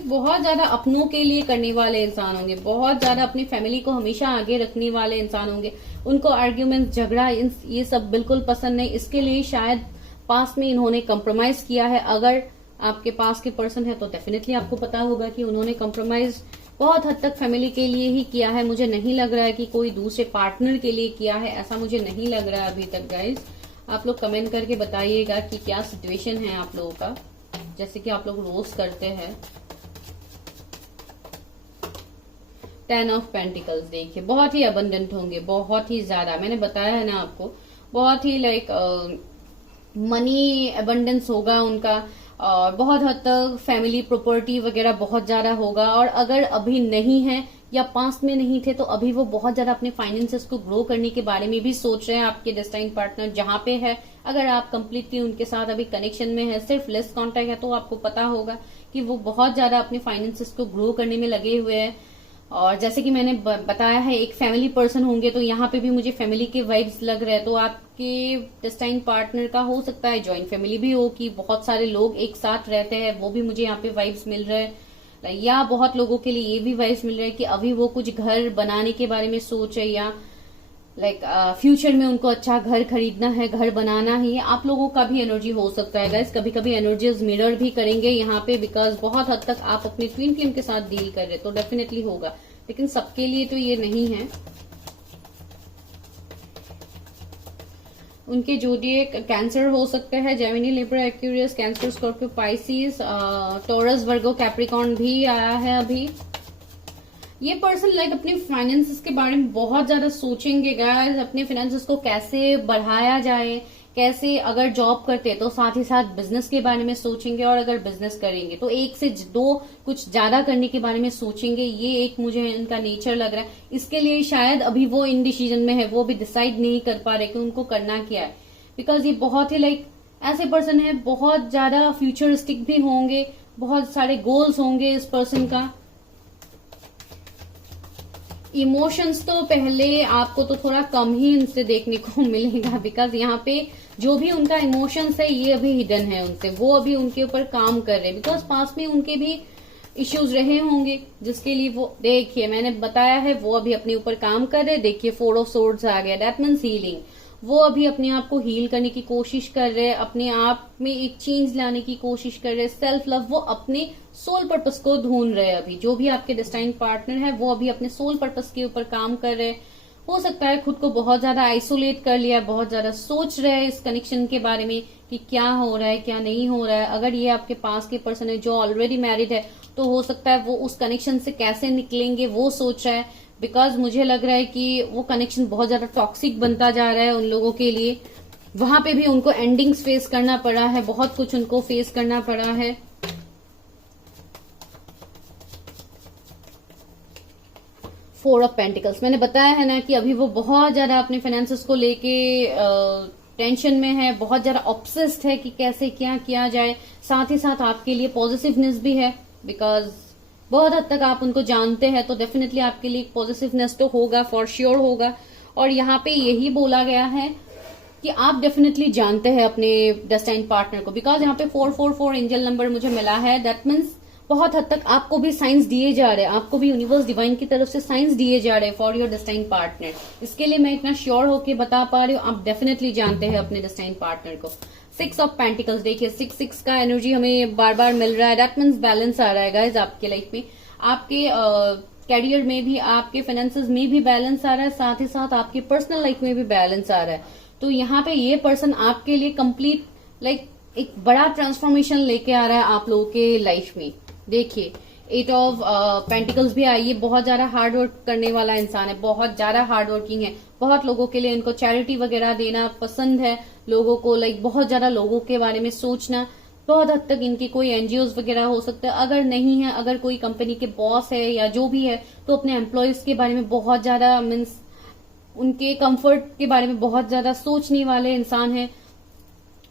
बहुत ज्यादा अपनों के लिए करने वाले इंसान होंगे, बहुत ज्यादा अपनी फैमिली को हमेशा आगे रखने वाले इंसान होंगे। उनको आर्ग्यूमेंट, झगड़ा, ये सब बिल्कुल पसंद नहीं। इसके लिए शायद पास में इन्होंने कंप्रोमाइज किया है। अगर आपके पास के पर्सन है तो डेफिनेटली आपको पता होगा कि उन्होंने कंप्रोमाइज बहुत हद तक फैमिली के लिए ही किया है। मुझे नहीं लग रहा है कि कोई दूसरे पार्टनर के लिए किया है, ऐसा मुझे नहीं लग रहा है अभी तक गाइज। आप लोग कमेंट करके बताइएगा कि क्या सिचुएशन है आप लोगों का, जैसे कि आप लोग रोज करते हैं। 10 ऑफ पेंटिकल्स देखिए, बहुत ही अबंडेंट होंगे, बहुत ही ज्यादा। मैंने बताया है ना आपको, बहुत ही लाइक मनी अबंडेंस होगा उनका, और बहुत हद तक फैमिली प्रॉपर्टी वगैरह बहुत ज्यादा होगा। और अगर अभी नहीं है या पास्ट में नहीं थे, तो अभी वो बहुत ज्यादा अपने फाइनेंसेस को ग्रो करने के बारे में भी सोच रहे हैं आपके डेस्टाइन पार्टनर जहां पे है। अगर आप कंप्लीटली उनके साथ अभी कनेक्शन में है, सिर्फ लेस कांटेक्ट है, तो आपको पता होगा कि वो बहुत ज्यादा अपने फाइनेंसेस को ग्रो करने में लगे हुए हैं। और जैसे कि मैंने बताया है, एक फैमिली पर्सन होंगे, तो यहाँ पे भी मुझे फैमिली के वाइब्स लग रहे हैं। तो आपके डेस्टाइन पार्टनर का हो सकता है जॉइंट फैमिली भी हो, कि बहुत सारे लोग एक साथ रहते हैं, वो भी मुझे यहाँ पे वाइब्स मिल रहे हैं। या बहुत लोगों के लिए ये भी वाइब्स मिल रहे हैं कि अभी वो कुछ घर बनाने के बारे में सोच है, या लाइक फ्यूचर में उनको अच्छा घर खरीदना है, घर बनाना ही है। आप लोगों का भी एनर्जी हो सकता है गाइस, कभी कभी एनर्जीज मिरर भी करेंगे यहाँ पे, बिकॉज बहुत हद तक आप अपने ट्विन फ्लेम के साथ डील कर रहे, तो डेफिनेटली होगा, लेकिन सबके लिए तो ये नहीं है। उनके जोडिएक कैंसर हो सकता है, Gemini, Libra, Aquarius, Cancer, Scorpio, Pisces, Taurus, Virgo, Capricorn भी आया है अभी। ये पर्सन लाइक अपने फाइनेंसेस के बारे में बहुत ज्यादा सोचेंगे गाइस, अपने फाइनेंसेस को कैसे बढ़ाया जाए, कैसे, अगर जॉब करते हैं तो साथ ही साथ बिजनेस के बारे में सोचेंगे, और अगर बिजनेस करेंगे तो एक से दो कुछ ज्यादा करने के बारे में सोचेंगे। ये एक मुझे इनका नेचर लग रहा है। इसके लिए शायद अभी वो इनडिसीजन में है, वो भी डिसाइड नहीं कर पा रहे कि उनको करना क्या है, बिकॉज ये बहुत ही लाइक ऐसे पर्सन है, बहुत ज्यादा फ्यूचरिस्टिक भी होंगे, बहुत सारे गोल्स होंगे इस पर्सन का। इमोशंस तो पहले आपको तो थोड़ा कम ही इनसे देखने को मिलेगा, बिकॉज यहाँ पे जो भी उनका इमोशंस है ये अभी हिडन है उनसे, वो अभी उनके ऊपर काम कर रहे हैं, बिकॉज पास में उनके भी इश्यूज रहे होंगे जिसके लिए वो, देखिए मैंने बताया है, वो अभी अपने ऊपर काम कर रहे हैं। देखिए 4 ऑफ सोर्ड्स आ गया, दैट मीन्स हीलिंग। वो अभी अपने आप को हील करने की कोशिश कर रहे हैं, अपने आप में एक चेंज लाने की कोशिश कर रहे हैं, सेल्फ लव, वो अपने सोल पर्पस को ढूंढ रहे हैं अभी। जो भी आपके डेस्टाइन पार्टनर है वो अभी अपने सोल पर्पस के ऊपर काम कर रहे हैं। हो सकता है खुद को बहुत ज्यादा आइसोलेट कर लिया, बहुत ज्यादा सोच रहे हैं इस कनेक्शन के बारे में कि क्या हो रहा है क्या नहीं हो रहा है। अगर ये आपके पास के पर्सन है जो ऑलरेडी मैरिड है, तो हो सकता है वो उस कनेक्शन से कैसे निकलेंगे वो सोच रहा है, बिकॉज मुझे लग रहा है कि वो कनेक्शन बहुत ज्यादा टॉक्सिक बनता जा रहा है उन लोगों के लिए। वहां पे भी उनको एंडिंग्स फेस करना पड़ा है, बहुत कुछ उनको फेस करना पड़ा है। फोर ऑफ पेंटिकल्स, मैंने बताया है ना कि अभी वो बहुत ज्यादा अपने फाइनेंसेस को लेके टेंशन में है, बहुत ज्यादा ऑब्सेस्ड है कि कैसे क्या किया जाए। साथ ही साथ आपके लिए पॉजिटिवनेस भी है, बिकॉज बहुत हद तक आप उनको जानते हैं, तो डेफिनेटली आपके लिए पॉजिटिवनेस तो होगा, फॉर श्योर होगा। और यहाँ पे यही बोला गया है कि आप डेफिनेटली जानते हैं अपने डेस्टाइन पार्टनर को, बिकॉज यहाँ पे 444 एंजल नंबर मुझे मिला है। दैट मीन्स बहुत हद तक आपको भी साइंस दिए जा रहे हैं, आपको भी यूनिवर्स डिवाइन की तरफ से साइंस दिए जा रहे हैं फॉर योर डेस्टाइन पार्टनर। इसके लिए मैं इतना श्योर होके बता पा रही हूँ, आप डेफिनेटली जानते हैं अपने डेस्टाइन पार्टनर को। 6 ऑफ पेंटिकल्स, देखिए 6 का एनर्जी हमें बार बार मिल रहा है। दैट मीन्स बैलेंस आ रहा है गाइज आपके लाइफ में, आपके कैरियर में भी, आपके फाइनेंसेस में भी बैलेंस आ रहा है, साथ ही साथ आपके पर्सनल लाइफ में भी बैलेंस आ रहा है। तो यहाँ पे ये पर्सन आपके लिए कंप्लीट लाइक एक बड़ा ट्रांसफॉर्मेशन लेके आ रहा है आप लोगों के लाइफ में। देखिए 8 ऑफ पेंटिकल्स भी आई। ये बहुत ज्यादा हार्ड वर्क करने वाला इंसान है, बहुत ज्यादा हार्ड वर्किंग है, बहुत लोगों के लिए इनको चैरिटी वगैरह देना पसंद है, लोगों को लाइक बहुत ज्यादा लोगों के बारे में सोचना। बहुत हद तक इनकी कोई एनजीओज वगैरह हो सकता है, अगर नहीं है, अगर कोई कंपनी के बॉस है या जो भी है, तो अपने एम्प्लॉयज के बारे में बहुत ज्यादा मीन्स उनके कंफर्ट के बारे में बहुत ज्यादा सोचने वाले इंसान है।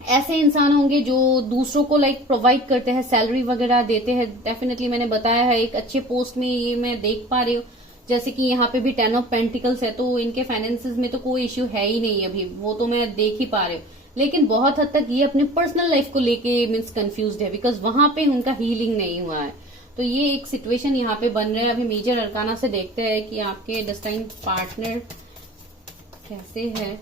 ऐसे इंसान होंगे जो दूसरों को लाइक प्रोवाइड करते हैं, सैलरी वगैरह देते हैं। डेफिनेटली मैंने बताया है एक अच्छे पोस्ट में ये मैं देख पा रही हूँ। जैसे कि यहाँ पे भी 10 ऑफ पेंटिकल्स है, तो इनके फाइनेंसेस में तो कोई इश्यू है ही नहीं अभी, वो तो मैं देख ही पा रही हूँ। लेकिन बहुत हद तक ये अपने पर्सनल लाइफ को लेके मीन्स कंफ्यूज्ड है, बिकॉज वहां पे उनका हीलिंग नहीं हुआ है। तो ये एक सिचुएशन यहाँ पे बन रहा है। अभी मेजर अरकाना से देखते हैं कि आपके डेस्टाइन पार्टनर कैसे है,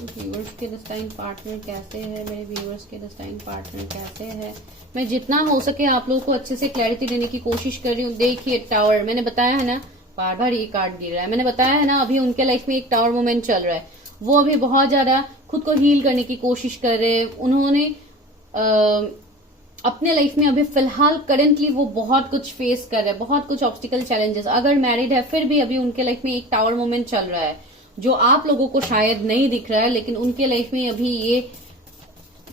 व्यूअर्स के डेस्टाइन पार्टनर कैसे है, मेरे व्यूअर्स के डेस्टाइन पार्टनर कैसे है। मैं जितना हो सके आप लोगों को अच्छे से क्लैरिटी देने की कोशिश कर रही हूँ। देखिए टावर, मैंने बताया है ना, बार बार ये कार्ड गिर रहा है। मैंने बताया है ना, अभी उनके लाइफ में एक टावर मोमेंट चल रहा है। वो अभी बहुत ज्यादा खुद को हील करने की कोशिश कर रहे हैं। उन्होंने अपने लाइफ में अभी फिलहाल करेंटली वो बहुत कुछ फेस कर रहे हैं, बहुत कुछ ऑब्स्टिकल चैलेंजेस। अगर मैरिड है फिर भी अभी उनके लाइफ में एक टावर मोमेंट चल रहा है, जो आप लोगों को शायद नहीं दिख रहा है, लेकिन उनके लाइफ में अभी ये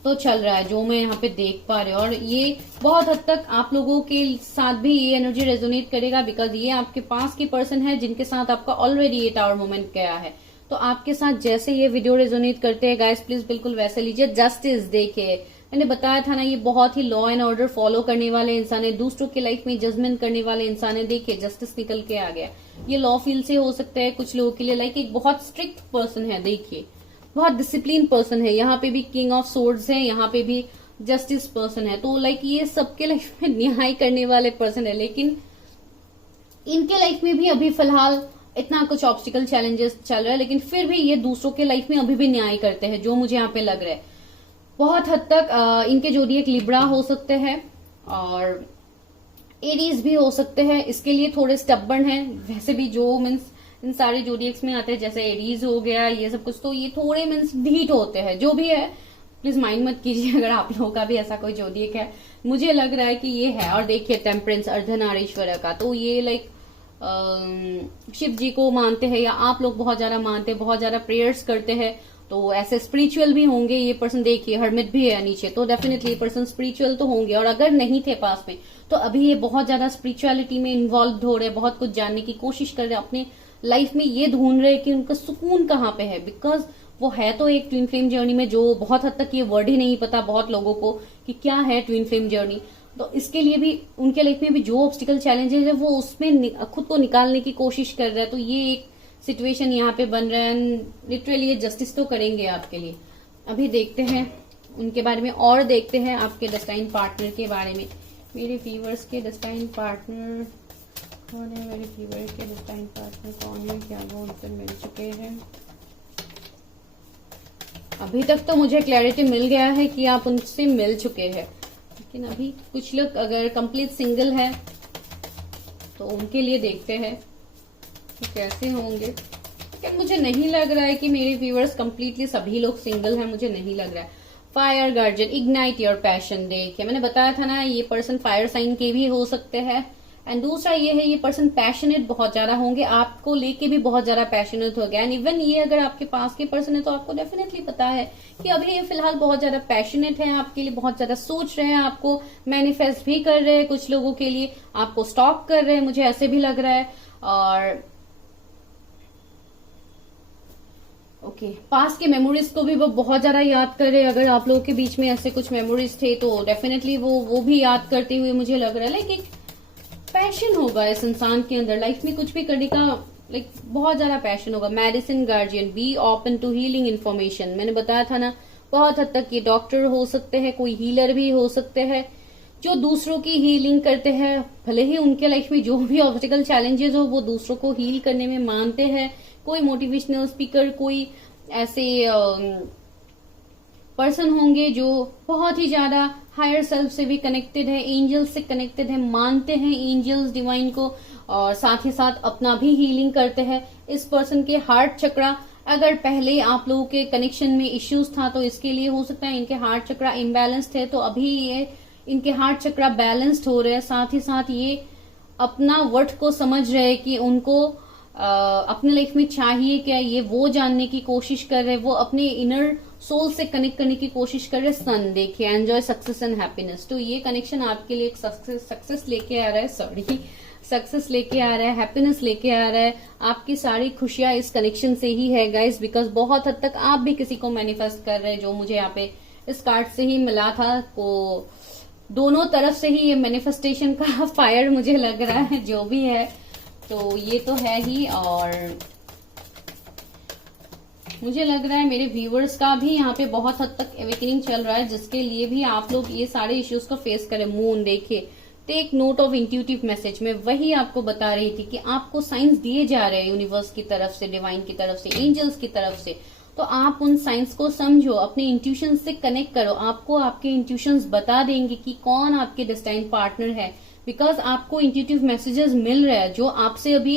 तो चल रहा है, जो मैं यहाँ पे देख पा रही हूँ। और ये बहुत हद तक आप लोगों के साथ भी ये एनर्जी रेजोनेट करेगा, बिकॉज ये आपके पास की पर्सन है जिनके साथ आपका ऑलरेडी ये टावर मोमेंट गया है। तो आपके साथ जैसे ये वीडियो रेजोनेट करते हैं गाइस, प्लीज बिल्कुल वैसे लीजिए। जस्टिस देखिए, मैंने बताया था ना, ये बहुत ही लॉ एंड ऑर्डर फॉलो करने वाले इंसान है, दूसरों की लाइफ में जजमेंट करने वाले इंसान है। देखिए जस्टिस निकल के आ गया। ये लॉ फील्ड से हो सकता है कुछ लोगों के लिए, लाइक एक बहुत स्ट्रिक्ट पर्सन है, देखिए बहुत डिसिप्लिन पर्सन है। यहाँ पे भी किंग ऑफ सोर्ड्स है, यहाँ पे भी जस्टिस पर्सन है। तो लाइक ये सबके लाइफ में न्याय करने वाले पर्सन है, लेकिन इनके लाइफ में भी अभी फिलहाल इतना कुछ ऑब्स्टिकल चैलेंजेस चल रहा है, लेकिन फिर भी ये दूसरों के लाइफ में अभी भी न्याय करते हैं, जो मुझे यहाँ पे लग रहा है। बहुत हद तक इनके जोडिएक लिब्रा हो सकते हैं और एरीज भी हो सकते हैं। इसके लिए थोड़े स्टबर्न है वैसे भी, जो मीन्स इन सारे जोडिएक्स में आते हैं, जैसे एरीज हो गया ये सब कुछ, तो ये थोड़े मीन्स ढीठ होते हैं। जो भी है प्लीज माइंड मत कीजिए अगर आप लोगों का भी ऐसा कोई जोडिएक है, मुझे लग रहा है कि ये है। और देखिए टेम्परेंस अर्धनारीश्वर का, तो ये लाइक शिव जी को मानते हैं, या आप लोग बहुत ज्यादा मानते हैं, बहुत ज्यादा प्रेयर्स करते हैं, तो ऐसे स्पिरिचुअल भी होंगे ये पर्सन। देखिए हरमित भी है नीचे, तो डेफिनेटली ये पर्सन स्पिरिचुअल तो होंगे। और अगर नहीं थे पास में, तो अभी ये बहुत ज्यादा स्पिरिचुअलिटी में इन्वॉल्व हो रहे हैं, बहुत कुछ जानने की कोशिश कर रहे हैं, अपने लाइफ में ये ढूंढ रहे हैं कि उनका सुकून कहाँ पे है। बिकॉज वो है तो एक ट्विन फ्लेम जर्नी में, जो बहुत हद तक ये वर्ड ही नहीं पता बहुत लोगों को कि क्या है ट्विन फ्लेम जर्नी। तो इसके लिए भी उनके लाइफ में भी जो ऑब्स्टिकल चैलेंजेस है वो उसमें खुद को निकालने की कोशिश कर रहा है। तो ये एक सिचुएशन यहाँ पे बन रहा है, लिटरली ये जस्टिस तो करेंगे आपके लिए। अभी देखते हैं उनके बारे में और देखते हैं आपके डेस्टाइन पार्टनर के बारे में। मेरे व्यूअर्स के डेस्टाइन पार्टनर कौन है, मेरे व्यूअर के डेस्टाइन पार्टनर कौन है, क्या वो उनसे मिल चुके हैं। अभी तक तो मुझे क्लैरिटी मिल गया है कि आप उनसे मिल चुके हैं, लेकिन अभी कुछ लोग अगर कंप्लीट सिंगल है तो उनके लिए देखते हैं तो कैसे होंगे। लेकिन मुझे नहीं लग रहा है कि मेरे व्यूअर्स कंप्लीटली सभी लोग सिंगल हैं, मुझे नहीं लग रहा है। Fire guardian, ignite your passion. देखिए मैंने बताया था ना, ये पर्सन फायर साइन के भी हो सकते हैं। एंड दूसरा ये है, ये पर्सन पैशनेट बहुत ज्यादा होंगे, आपको लेके भी बहुत ज्यादा पैशनेट हो गया। एंड इवन ये अगर आपके पास के पर्सन है तो आपको डेफिनेटली पता है कि अभी ये फिलहाल बहुत ज्यादा पैशनेट है आपके लिए, बहुत ज्यादा सोच रहे हैं, आपको मैनिफेस्ट भी कर रहे हैं, कुछ लोगों के लिए आपको स्टॉक कर रहे हैं, मुझे ऐसे भी लग रहा है। और ओके, पास के मेमोरीज को भी वो बहुत ज्यादा याद कर रहे हैं। अगर आप लोगों के बीच में ऐसे कुछ मेमोरीज थे तो डेफिनेटली वो भी याद करते हुए मुझे लग रहा है। लाइक एक पैशन होगा इस इंसान के अंदर, लाइफ में कुछ भी करने का लाइक बहुत ज्यादा पैशन होगा। Medicine guardian, be open to healing information. मैंने बताया था ना, बहुत हद तक ये डॉक्टर हो सकते हैं, कोई हीलर भी हो सकते हैं, जो दूसरों की हीलिंग करते हैं। भले ही उनके लाइफ में जो भी ऑब्स्टिकल चैलेंजेस हो वो दूसरों को हील करने में मानते हैं। कोई मोटिवेशनल स्पीकर, कोई ऐसे पर्सन होंगे जो बहुत ही ज्यादा हायर सेल्फ से भी कनेक्टेड है, एंजल्स से कनेक्टेड है, मानते हैं एंजल्स डिवाइन को, और साथ ही साथ अपना भी हीलिंग करते हैं। इस पर्सन के हार्ट चक्रा, अगर पहले आप लोगों के कनेक्शन में इश्यूज था तो इसके लिए हो सकता है इनके हार्ट चक्रा इम्बैलेंस्ड है, तो अभी ये इनके हार्ट चक्रा बैलेंस्ड हो रहे हैं। साथ ही साथ ये अपना वर्थ को समझ रहे कि उनको अपने लाइफ में चाहिए क्या, ये वो जानने की कोशिश कर रहे, वो अपने इनर सोल से कनेक्ट करने की कोशिश कर रहे। सन देखिए, एंजॉय सक्सेस एंड हैप्पीनेस। तो ये कनेक्शन आपके लिए एक सक्सेस लेके आ रहा है, सॉरी सक्सेस लेके आ रहा है, हैप्पीनेस लेके आ रहा है। आपकी सारी खुशियां इस कनेक्शन से ही है गाइस, बिकॉज बहुत हद तक आप भी किसी को मैनिफेस्ट कर रहे हैं, जो मुझे यहाँ पे इस कार्ड से ही मिला था। को दोनों तरफ से ही ये मैनिफेस्टेशन का फायर मुझे लग रहा है, जो भी है तो ये तो है ही। और मुझे लग रहा है मेरे व्यूअर्स का भी यहाँ पे बहुत हद तक एवेकनिंग चल रहा है, जिसके लिए भी आप लोग ये सारे इश्यूज को फेस करें। मून देखिए, take note of intuitive message में वही आपको बता रही थी कि आपको साइंस दिए जा रहे हैं यूनिवर्स की तरफ से, डिवाइन की तरफ से, एंजल्स की तरफ से। तो आप उन साइंस को समझो, अपने इंट्यूशन से कनेक्ट करो। आपको आपके इंट्यूशंस बता देंगे कि कौन आपके डेस्टाइन पार्टनर है, बिकॉज आपको इंट्यूटिव मैसेजेस मिल रहा है जो आपसे अभी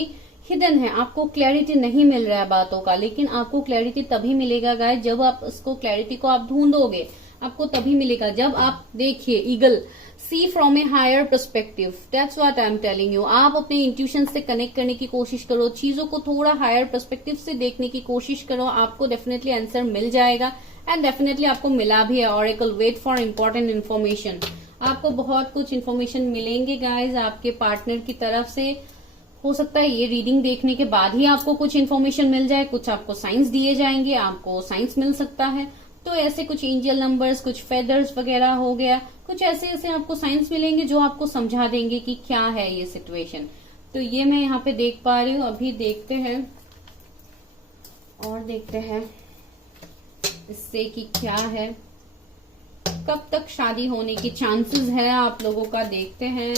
हिडन है। आपको क्लैरिटी नहीं मिल रहा है बातों का, लेकिन आपको क्लैरिटी तभी मिलेगा गाइस जब आप इसको क्लैरिटी को आप ढूंढोगे। आपको तभी मिलेगा जब आप देखिए, eagle see from a higher perspective, that's what I am telling you. आप अपने इंट्यूशन से कनेक्ट करने की कोशिश करो, चीजों को थोड़ा हायर पर्सपेक्टिव से देखने की कोशिश करो, आपको डेफिनेटली आंसर मिल जाएगा। एंड डेफिनेटली आपको मिला भी है। Oracle, wait for important information. आपको बहुत कुछ इन्फॉर्मेशन मिलेंगे गाइज आपके पार्टनर की तरफ से। हो सकता है ये रीडिंग देखने के बाद ही आपको कुछ इन्फॉर्मेशन मिल जाए, कुछ आपको साइंस दिए जाएंगे, आपको साइंस मिल सकता है। तो ऐसे कुछ एंजल नंबर्स, कुछ फेदर्स वगैरह हो गया, कुछ ऐसे ऐसे आपको साइंस मिलेंगे जो आपको समझा देंगे कि क्या है ये सिचुएशन। तो ये मैं यहाँ पे देख पा रही हूँ। अभी देखते हैं और देखते हैं इससे कि क्या है, कब तक शादी होने की चांसेस है आप लोगों का, देखते हैं।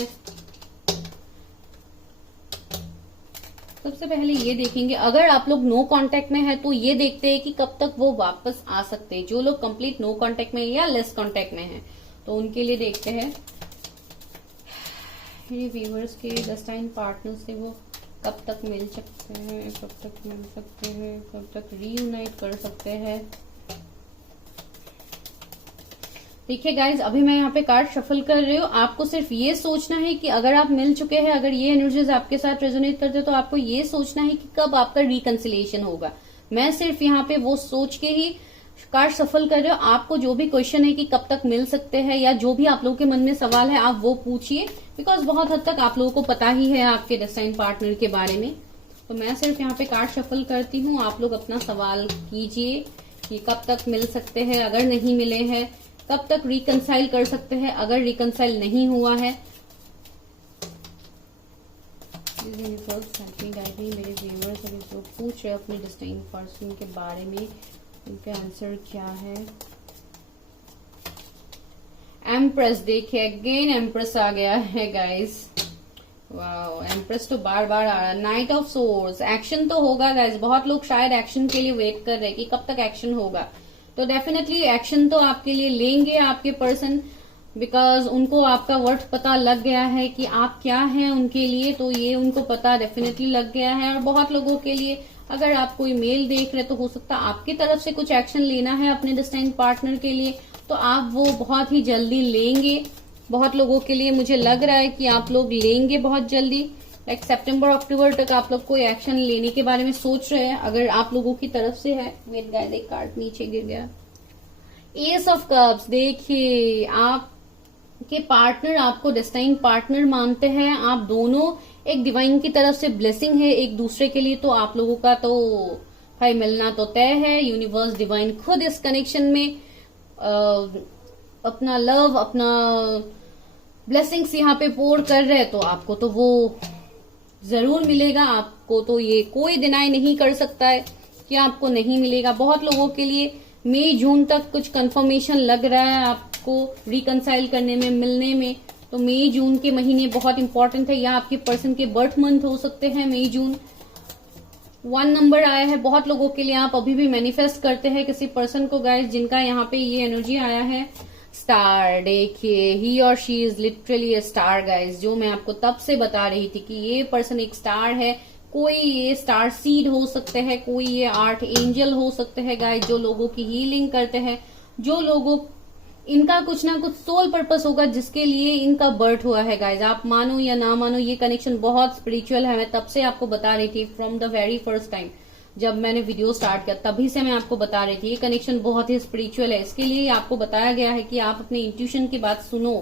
सबसे पहले ये देखेंगे, अगर आप लोग नो कांटेक्ट में है तो ये देखते हैं कि कब तक वो वापस आ सकते हैं। जो लोग कंप्लीट नो कांटेक्ट में या लेस कांटेक्ट में है तो उनके लिए देखते हैं मेरे व्यूअर्स के डेस्टाइन पार्टनर से वो कब तक मिल सकते हैं, कब तक मिल सकते हैं, कब तक रीयूनाइट कर सकते हैं। देखिए गाइज, अभी मैं यहाँ पे कार्ड शफल कर रही हूँ। आपको सिर्फ ये सोचना है कि अगर आप मिल चुके हैं, अगर ये एनर्जीज आपके साथ रेजोनेट करते हैं, तो आपको ये सोचना है कि कब आपका रिकंसिलिएशन होगा। मैं सिर्फ यहाँ पे वो सोच के ही कार्ड सफल कर रहे हो। आपको जो भी क्वेश्चन है कि कब तक मिल सकते हैं, या जो भी आप लोगों के मन में सवाल है, आप वो पूछिए, बिकॉज बहुत हद तक आप लोगों को पता ही है आपके डेस्टाइन पार्टनर के बारे में। तो मैं सिर्फ यहाँ पे कार्ड शफल करती हूँ, आप लोग अपना सवाल कीजिए कि कब तक मिल सकते हैं, अगर नहीं मिले हैं कब तक रिकंसाइल कर सकते हैं, अगर रिकंसाइल नहीं हुआ है। मेरे व्यूअर्स अभी जो पूछ रहे हैं अपने डेस्टाइन पर्सन के बारे में, उनका आंसर क्या है। एम्प्रेस, देखिए अगेन एम्प्रेस आ गया है गाइस। वाओ, एम्प्रेस तो बार बार आ रहा है। नाइट ऑफ सोर्स, एक्शन तो होगा गाइस। बहुत लोग शायद एक्शन के लिए वेट कर रहे हैं कि कब तक एक्शन होगा। तो डेफिनेटली एक्शन तो आपके लिए लेंगे आपके पर्सन, बिकॉज उनको आपका वर्थ पता लग गया है कि आप क्या हैं उनके लिए। तो ये उनको पता डेफिनेटली लग गया है। और बहुत लोगों के लिए, अगर आप कोई मेल देख रहे तो हो सकता है आपकी तरफ से कुछ एक्शन लेना है अपने डेस्टाइन पार्टनर के लिए, तो आप वो बहुत ही जल्दी लेंगे। बहुत लोगों के लिए मुझे लग रहा है कि आप लोग लेंगे बहुत जल्दी, लाइक सितंबर अक्टूबर तक आप लोग कोई एक्शन लेने के बारे में सोच रहे हैं, अगर आप लोगों की तरफ से है। वेट गाइस, एक कार्ड नीचे गिर गया। एस ऑफ कप्स, देखिए आपके पार्टनर आपको डेस्टाइन पार्टनर मानते हैं। आप दोनों एक डिवाइन की तरफ से ब्लेसिंग है एक दूसरे के लिए। तो आप लोगों का तो भाई मिलना तो तय है। यूनिवर्स, डिवाइन खुद इस कनेक्शन में अपना लव, अपना ब्लेसिंग्स यहाँ पे पोर कर रहे हैं, तो आपको तो वो जरूर मिलेगा। आपको तो ये कोई डिनाई नहीं कर सकता है कि आपको नहीं मिलेगा। बहुत लोगों के लिए मई जून तक कुछ कंफर्मेशन लग रहा है आपको रिकंसाइल करने में, मिलने में। तो मई जून के महीने बहुत इंपॉर्टेंट है, या आपके पर्सन के बर्थ मंथ हो सकते हैं मई जून। 1 नंबर आया है बहुत लोगों के लिए। आप अभी भी मैनिफेस्ट करते हैं किसी पर्सन को गाइस, जिनका यहाँ पे ये एनर्जी आया है। स्टार, देखिए ही और she is literally A star guys, जो मैं आपको तब से बता रही थी कि ये पर्सन एक स्टार है। कोई ये स्टार सीड हो सकते हैं, कोई ये आर्ट एंजल हो सकते हैं गाइस, जो लोगों की हीलिंग करते हैं, जो लोगों इनका कुछ ना कुछ सोल पर्पस होगा जिसके लिए इनका बर्थ हुआ है गाइज। आप मानो या ना मानो, ये कनेक्शन बहुत स्पिरिचुअल है। मैं तब से आपको बता रही थी, from the very first time जब मैंने वीडियो स्टार्ट किया तभी से मैं आपको बता रही थी ये कनेक्शन बहुत ही स्पिरिचुअल है। इसके लिए आपको बताया गया है कि आप अपने इंट्यूशन की बात सुनो।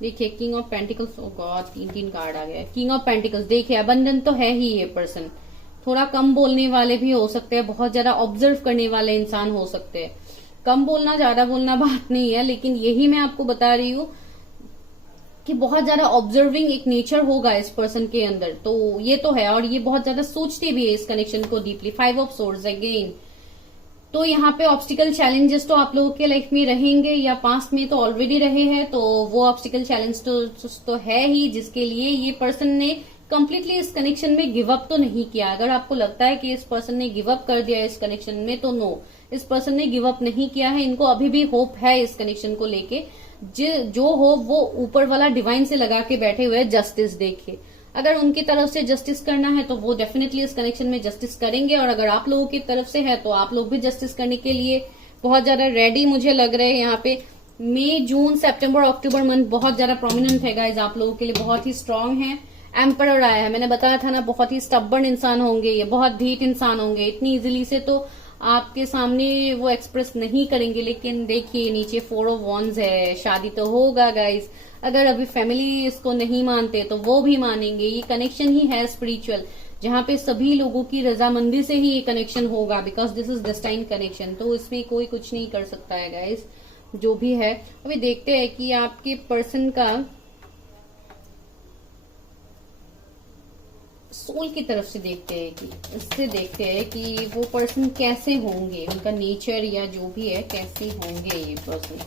देखिए king of pentacles, oh god, 3 card आ गया है। किंग ऑफ पेंटिकल्स, देखिए अबंडंट तो है ही ये पर्सन। थोड़ा कम बोलने वाले भी हो सकते हैं, बहुत ज्यादा ऑब्जर्व करने वाले इंसान हो सकते हैं। कम बोलना ज्यादा बोलना बात नहीं है, लेकिन यही मैं आपको बता रही हूँ कि बहुत ज्यादा ऑब्जर्विंग एक नेचर होगा इस पर्सन के अंदर, तो ये तो है। और ये बहुत ज्यादा सोचते भी है इस कनेक्शन को डीपली। 5 ऑफ सोर्ड्स अगेन, तो यहाँ पे ऑब्स्टिकल चैलेंजेस तो आप लोगों के लाइफ में रहेंगे या पास्ट में तो ऑलरेडी रहे हैं, तो वो ऑब्स्टिकल चैलेंज तो है ही, जिसके लिए ये पर्सन ने कंप्लीटली इस कनेक्शन में गिव अप तो नहीं किया। अगर आपको लगता है कि इस पर्सन ने गिव अप कर दिया इस कनेक्शन में, तो नो, इस पर्सन ने गिव अप नहीं किया है। इनको अभी भी होप है इस कनेक्शन को लेके। जो होप वो ऊपर वाला डिवाइन से लगा के बैठे हुए जस्टिस। देखिए अगर उनकी तरफ से जस्टिस करना है तो वो डेफिनेटली इस कनेक्शन में जस्टिस करेंगे, और अगर आप लोगों की तरफ से है तो आप लोग भी जस्टिस करने के लिए बहुत ज्यादा रेडी मुझे लग रहे हैं। यहाँ पे मई, जून, सितंबर, अक्टूबर मंथ बहुत ज्यादा प्रोमिनेंट है गाइज आप लोगों के लिए, बहुत ही स्ट्रांग है। एम्परर आया है, मैंने बताया था ना, बहुत ही स्टबर्न इंसान होंगे ये, बहुत ढीठ इंसान होंगे। इतनी इजिली से तो आपके सामने वो एक्सप्रेस नहीं करेंगे। लेकिन देखिए नीचे 4 ऑफ वॉन्ड्स है, शादी तो होगा गाइज। अगर अभी फैमिली इसको नहीं मानते तो वो भी मानेंगे। ये कनेक्शन ही है स्पिरिचुअल, जहाँ पे सभी लोगों की रजामंदी से ही ये कनेक्शन होगा, because this is destined connection. तो इसमें कोई कुछ नहीं कर सकता है गाइज, जो भी है। अभी देखते हैं कि आपके पर्सन का सोल की तरफ से देखते हैं कि इससे देखते हैं कि वो पर्सन कैसे होंगे, उनका नेचर या जो भी है कैसे होंगे ये पर्सन।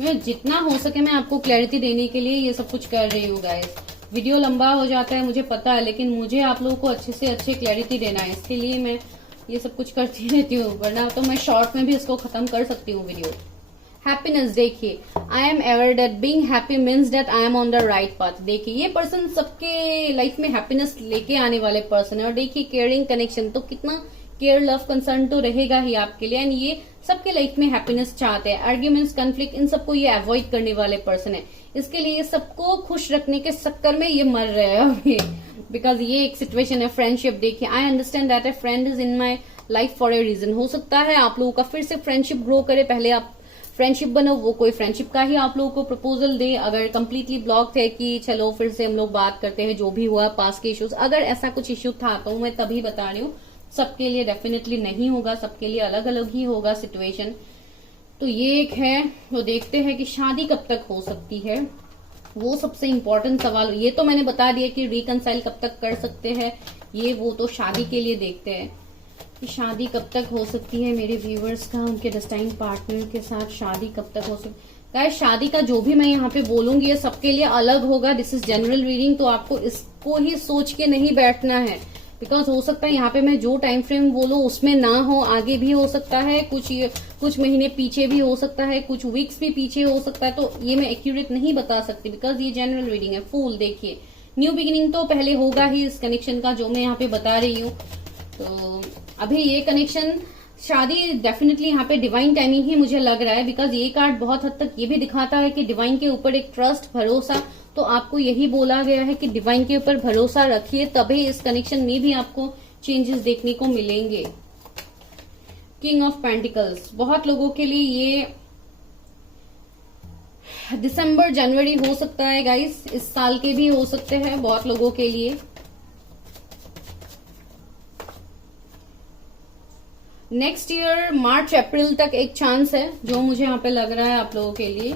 मैं जितना हो सके मैं आपको क्लैरिटी देने के लिए ये सब कुछ कर रही हूँ गाइस। वीडियो लंबा हो जाता है मुझे पता है, लेकिन मुझे आप लोगों को अच्छे से अच्छे क्लैरिटी देना है, इसके लिए मैं ये सब कुछ करती रहती हूँ। वरना तो मैं शॉर्ट में भी इसको खत्म कर सकती हूँ वीडियो। हैप्पीनेस, देखिए I am ever that being happy means that I am on the right path. देखिए ये पर्सन सबके लाइफ में हैप्पीनेस लेके आने वाले पर्सन है। और देखिए केयरिंग कनेक्शन, तो कितना केयर, लव, कंसर्न तो रहेगा ही आपके लिए। एंड ये सबके लाइफ में हैप्पीनेस चाहते हैं। आर्ग्यूमेंट्स, कन्फ्लिक्ट, इन सबको ये अवॉइड करने वाले पर्सन है। इसके लिए सबको खुश रखने के चक्कर में ये मर रहे हैं अभी, बिकॉज ये एक सिचुएशन है। फ्रेंडशिप, देखिए I understand that a friend is in my life for a reason. हो सकता है आप लोगों का फिर से फ्रेंडशिप ग्रो करे, पहले आप फ्रेंडशिप बनो, वो कोई फ्रेंडशिप का ही आप लोगों को प्रपोजल दे। अगर कंप्लीटली ब्लॉक थे कि चलो फिर से हम लोग बात करते हैं, जो भी हुआ पास के इश्यूज, अगर ऐसा कुछ इश्यू था तो मैं तभी बता रही हूँ। सबके लिए डेफिनेटली नहीं होगा, सबके लिए अलग अलग ही होगा सिचुएशन। तो ये एक है। तो देखते हैं कि शादी कब तक हो सकती है, वो सबसे इम्पोर्टेंट सवाल। ये तो मैंने बता दिया कि रिकंसाइल कब तक कर सकते हैं, ये वो तो शादी के लिए देखते हैं कि शादी कब तक हो सकती है मेरे व्यूअर्स का, उनके डेस्टाइन पार्टनर के साथ शादी कब तक हो सकती है। गाइस शादी का जो भी मैं यहाँ पे बोलूंगी ये सबके लिए अलग होगा। दिस इज जनरल रीडिंग, तो आपको इसको ही सोच के नहीं बैठना है, बिकॉज हो सकता है यहाँ पे मैं जो टाइम फ्रेम बोलूं उसमें ना हो, आगे भी हो सकता है, कुछ महीने पीछे भी हो सकता है, कुछ वीक्स भी पीछे हो सकता है। तो ये मैं एक्यूरेट नहीं बता सकती, बिकॉज ये जनरल रीडिंग है। फूल, देखिए न्यू बिगिनिंग तो पहले होगा ही इस कनेक्शन का, जो मैं यहाँ पे बता रही हूँ। तो अभी ये कनेक्शन, शादी डेफिनेटली यहाँ पे डिवाइन टाइमिंग ही मुझे लग रहा है, बिकॉज ये कार्ड बहुत हद तक ये भी दिखाता है कि डिवाइन के ऊपर एक ट्रस्ट, भरोसा। तो आपको यही बोला गया है कि डिवाइन के ऊपर भरोसा रखिए, तभी इस कनेक्शन में भी आपको चेंजेस देखने को मिलेंगे। किंग ऑफ पेंटिकल्स, बहुत लोगों के लिए ये दिसंबर, जनवरी हो सकता है गाइस, इस साल के भी हो सकते हैं बहुत लोगों के लिए। नेक्स्ट ईयर मार्च अप्रैल तक एक चांस है, जो मुझे यहाँ पे लग रहा है आप लोगों के लिए।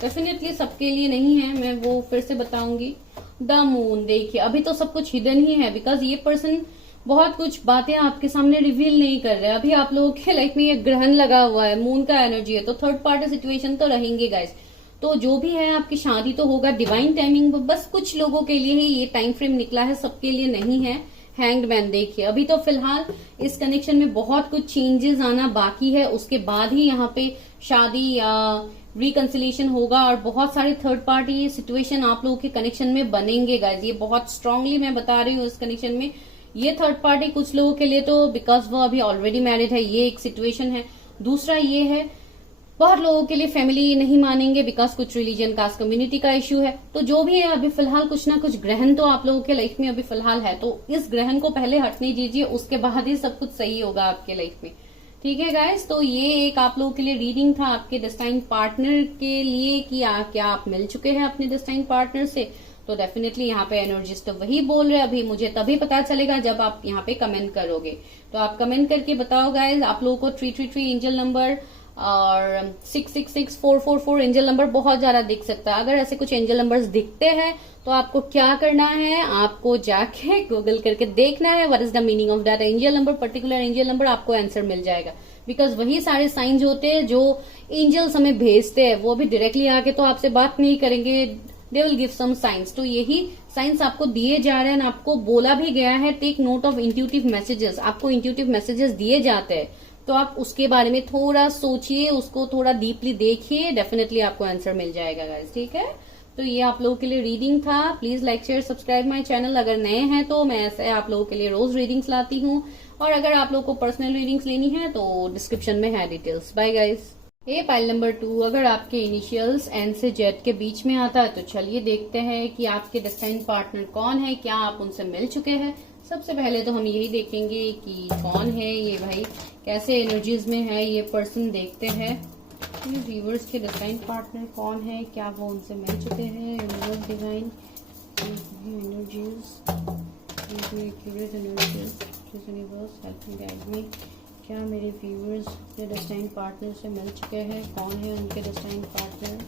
डेफिनेटली सबके लिए नहीं है, मैं वो फिर से बताऊंगी। द मून, देखिए अभी तो सब कुछ हिडन ही है, बिकॉज ये पर्सन बहुत कुछ बातें आपके सामने रिवील नहीं कर रहे हैं। अभी आप लोगों के लाइफ में ये ग्रहण लगा हुआ है, मून का एनर्जी है, तो थर्ड पार्टी सिचुएशन तो रहेंगे गाइस। तो जो भी है आपकी शादी तो होगा, डिवाइन टाइमिंग बस कुछ लोगों के लिए ही ये टाइम फ्रेम निकला है, सबके लिए नहीं है। हैंग्ड मैन, देखिए अभी तो फिलहाल इस कनेक्शन में बहुत कुछ चेंजेस आना बाकी है, उसके बाद ही यहाँ पे शादी या रिकंसिलिएशन होगा, और बहुत सारे थर्ड पार्टी सिचुएशन आप लोगों के कनेक्शन में बनेंगे गाइज। ये बहुत स्ट्रांगली मैं बता रही हूँ इस कनेक्शन में। ये थर्ड पार्टी कुछ लोगों के लिए तो बिकॉज वो अभी ऑलरेडी मैरिड है, ये एक सिचुएशन है। दूसरा ये है बहुत लोगों के लिए फैमिली नहीं मानेंगे बिकॉज कुछ रिलीजन कास्ट कम्युनिटी का इश्यू है। तो जो भी है अभी फिलहाल कुछ ना कुछ ग्रहण तो आप लोगों के लाइफ में अभी फिलहाल है, तो इस ग्रहण को पहले हटने दीजिए, उसके बाद ही सब कुछ सही होगा आपके लाइफ में। ठीक है गाइस, तो ये एक आप लोगों के लिए रीडिंग था आपके डेस्टाइन पार्टनर के लिए कि क्या आप मिल चुके हैं अपने डेस्टाइन पार्टनर से। तो डेफिनेटली यहाँ पे एनर्जिस्ट तो वही बोल रहे हैं, अभी मुझे तभी पता चलेगा जब आप यहाँ पे कमेंट करोगे। तो आप कमेंट करके बताओ गाइस, आप लोगों को 333 एंजल नंबर और 666444 एंजल नंबर बहुत ज्यादा दिख सकता है। अगर ऐसे कुछ एंजल नंबर्स दिखते हैं तो आपको क्या करना है, आपको जाके गूगल करके देखना है what is the meaning of that angel number, particular angel number, आपको आंसर मिल जाएगा। बिकॉज वही सारे साइंस होते हैं जो एंजल्स हमें भेजते हैं, वो भी डायरेक्टली आके तो आपसे बात नहीं करेंगे, they will give some signs. तो यही साइंस आपको दिए जा रहे हैं, आपको बोला भी गया है take note of intuitive messages. आपको इंट्यूटिव मैसेजेस दिए जाते हैं तो आप उसके बारे में थोड़ा सोचिए, उसको थोड़ा डीपली देखिए, डेफिनेटली आपको आंसर मिल जाएगा गाइस। ठीक है, तो ये आप लोगों के लिए रीडिंग था। Please like share subscribe my channel. अगर नए हैं तो मैं ऐसे आप लोगों के लिए रोज रीडिंग्स लाती हूँ, और अगर आप लोगों को पर्सनल रीडिंग्स लेनी है तो डिस्क्रिप्शन में है डिटेल्स। Bye guys. ये पाइल नंबर 2 अगर आपके इनिशियल्स एन से जेड के बीच में आता है तो चलिए देखते हैं कि आपके डेस्टाइन पार्टनर कौन है, क्या आप उनसे मिल चुके हैं। सबसे पहले तो हम यही देखेंगे कि कौन है ये भाई, कैसे एनर्जीज में है ये पर्सन, देखते हैं ये व्यूअर्स के डेस्टाइन पार्टनर कौन है, क्या वो उनसे मिल चुके हैं। Universe divine energies, universe help me guide me, क्या मेरे व्यूअर्स अपने डेस्टाइन पार्टनर से मिल चुके हैं, कौन है उनके डेस्टाइन पार्टनर।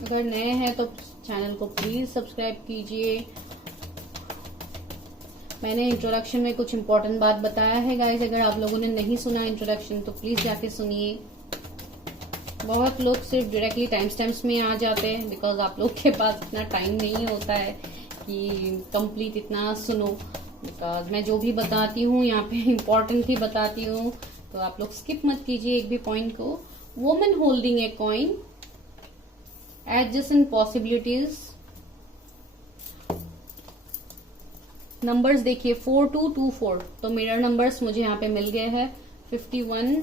अगर नए हैं तो चैनल को प्लीज सब्सक्राइब कीजिए। मैंने इंट्रोडक्शन में कुछ इंपॉर्टेंट बात बताया है गाइस, अगर आप लोगों ने नहीं सुना इंट्रोडक्शन तो प्लीज जाके सुनिए। बहुत लोग सिर्फ डायरेक्टली टाइम स्टैम्प्स में आ जाते हैं बिकॉज आप लोग के पास इतना टाइम नहीं होता है कि कंप्लीट इतना सुनो। बिकॉज मैं जो भी बताती हूँ यहाँ पे इम्पोर्टेंट ही बताती हूँ, तो आप लोग स्किप मत कीजिए एक भी पॉइंट को। Woman holding a coin, adjacent possibilities, numbers देखिए 4224, तो मिरर नंबर्स मुझे यहाँ पे मिल गए हैं। 51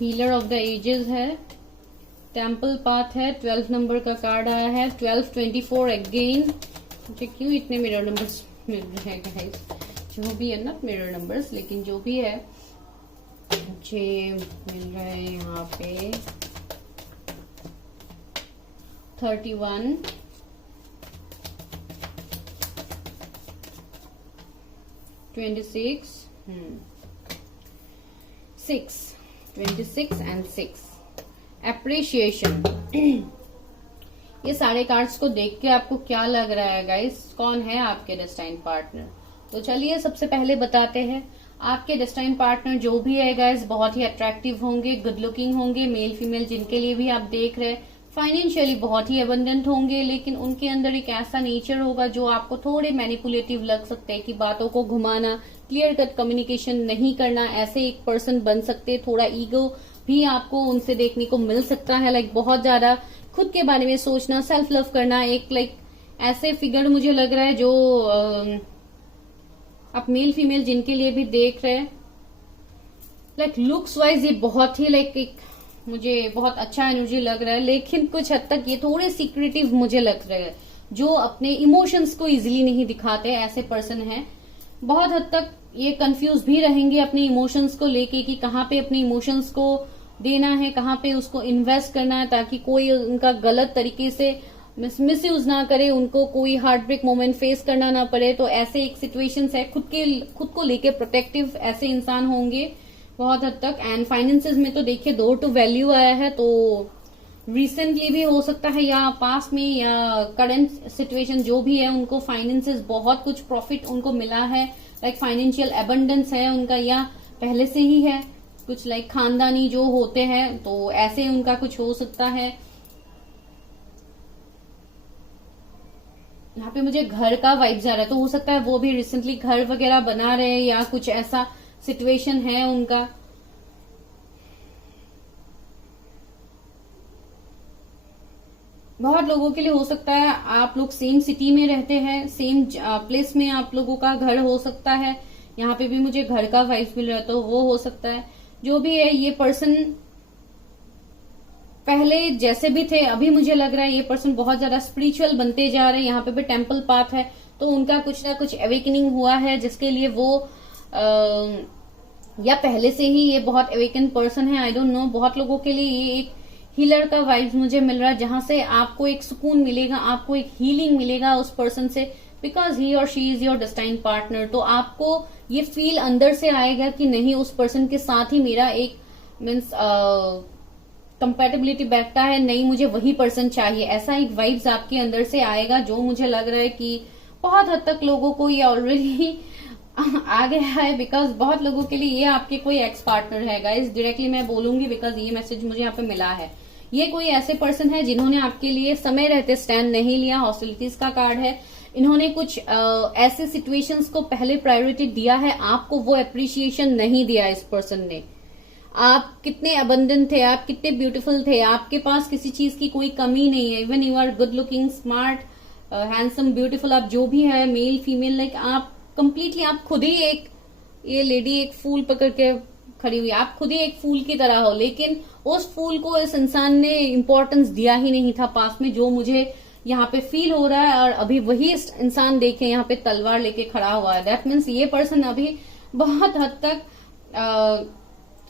हीलर ऑफ द एजेस है, टेम्पल पाथ है, 12 नंबर का कार्ड आया है, 12 24 अगेन। मुझे क्यों इतने मिरर नंबर्स मिल रहे हैं गाइस, जो भी है ना मिरर नंबर्स, लेकिन जो भी है मुझे मिल रहे हैं यहाँ पे 31 26 26 एंड 6 एप्रिशिएशन। ये सारे कार्ड्स को देख के आपको क्या लग रहा है गाइस, कौन है आपके डेस्टाइन पार्टनर। तो चलिए सबसे पहले बताते हैं, आपके डेस्टाइन पार्टनर जो भी है गाइस बहुत ही अट्रैक्टिव होंगे, गुड लुकिंग होंगे, मेल फीमेल जिनके लिए भी आप देख रहे हैं, फाइनेंशियली बहुत ही एबंडेंट होंगे, लेकिन उनके अंदर एक ऐसा नेचर होगा जो आपको थोड़े मैनिपुलेटिव लग सकते हैं कि बातों को घुमाना, क्लियर कट कम्युनिकेशन नहीं करना, ऐसे एक पर्सन बन सकते। थोड़ा ईगो भी आपको उनसे देखने को मिल सकता है, लाइक बहुत ज्यादा खुद के बारे में सोचना, सेल्फ लव करना, एक लाइक ऐसे फिगर मुझे लग रहा है जो आप मेल फीमेल जिनके लिए भी देख रहे हैं, लाइक लुक्स वाइज ये बहुत ही लाइक एक मुझे बहुत अच्छा एनर्जी लग रहा है, लेकिन कुछ हद तक ये थोड़े सीक्रेटिव मुझे लग रहे हैं, जो अपने इमोशंस को इजीली नहीं दिखाते ऐसे पर्सन हैं। बहुत हद तक ये कंफ्यूज भी रहेंगे अपने इमोशंस को लेके कि कहाँ पे अपने इमोशंस को देना है, कहाँ पे उसको इन्वेस्ट करना है, ताकि कोई उनका गलत तरीके से मिसयूज ना करे, उनको कोई हार्ट ब्रेक मोमेंट फेस करना ना पड़े। तो ऐसे एक सिचुएशंस है, खुद को लेके प्रोटेक्टिव ऐसे इंसान होंगे बहुत हद तक। एंड फाइनेंसेस में तो देखिए 2 टू वैल्यू आया है, तो रिसेंटली भी हो सकता है या पास्ट में या करंट सिचुएशन जो भी है, उनको फाइनेंसेस बहुत कुछ प्रॉफिट उनको मिला है, लाइक फाइनेंशियल एबंडेंस है उनका, या पहले से ही है कुछ लाइक खानदानी जो होते हैं, तो ऐसे उनका कुछ हो सकता है। यहाँ पे मुझे घर का वाइब्स आ रहा है, तो हो सकता है वो भी रिसेंटली घर वगैरह बना रहे हैं या कुछ ऐसा सिचुएशन है उनका। बहुत लोगों के लिए हो सकता है आप लोग सेम सिटी में रहते हैं, सेम प्लेस में आप लोगों का घर हो सकता है। यहाँ पे भी मुझे घर का वाइब्स मिल रहा है, तो वो हो सकता है। जो भी है, ये पर्सन पहले जैसे भी थे, अभी मुझे लग रहा है ये पर्सन बहुत ज्यादा स्पिरिचुअल बनते जा रहे हैं। यहाँ पे भी टेम्पल पाथ है, तो उनका कुछ ना कुछ अवेकनिंग हुआ है, जिसके लिए वो या पहले से ही ये बहुत अवेकन पर्सन है, आई डोंट नो। बहुत लोगों के लिए ये एक हीलर का वाइब्स मुझे मिल रहा है, जहां से आपको एक सुकून मिलेगा, आपको एक हीलिंग मिलेगा उस पर्सन से, बिकॉज ही और she is your destined partner. तो आपको ये फील अंदर से आएगा कि नहीं, उस पर्सन के साथ ही मेरा एक मीन्स कंपेटेबिलिटी बैठता है, नहीं मुझे वही पर्सन चाहिए। ऐसा एक वाइब्स आपके अंदर से आएगा, जो मुझे लग रहा है कि बहुत हद तक लोगों को ये ऑलरेडी आ गया है, बिकॉज बहुत लोगों के लिए ये आपके कोई एक्स पार्टनर है गाइस। डायरेक्टली मैं बोलूंगी, बिकॉज ये मैसेज मुझे यहाँ पे मिला है। ये कोई ऐसे पर्सन है जिन्होंने आपके लिए समय रहते स्टैंड नहीं लिया, हॉस्टिलिटीज का कार्ड है। इन्होंने कुछ ऐसे सिचुएशंस को पहले प्रायोरिटी दिया है, आपको वो अप्रिशिएशन नहीं दिया इस पर्सन ने। आप कितने अबंडेंट थे, आप कितने ब्यूटीफुल थे, आपके पास किसी चीज की कोई कमी नहीं है। Even you are good looking, smart, handsome, beautiful, आप जो भी है, मेल फीमेल, लाइक आप कंप्लीटली, आप खुद ही एक, ये लेडी एक फूल पकड़ के खड़ी हुई, आप खुद ही एक फूल की तरह हो, लेकिन उस फूल को इस इंसान ने इम्पोर्टेंस दिया ही नहीं था पास में, जो मुझे यहाँ पे फील हो रहा है। और अभी वही इंसान देखे यहाँ पे तलवार लेके खड़ा हुआ है। दैट मीन्स ये पर्सन अभी बहुत हद तक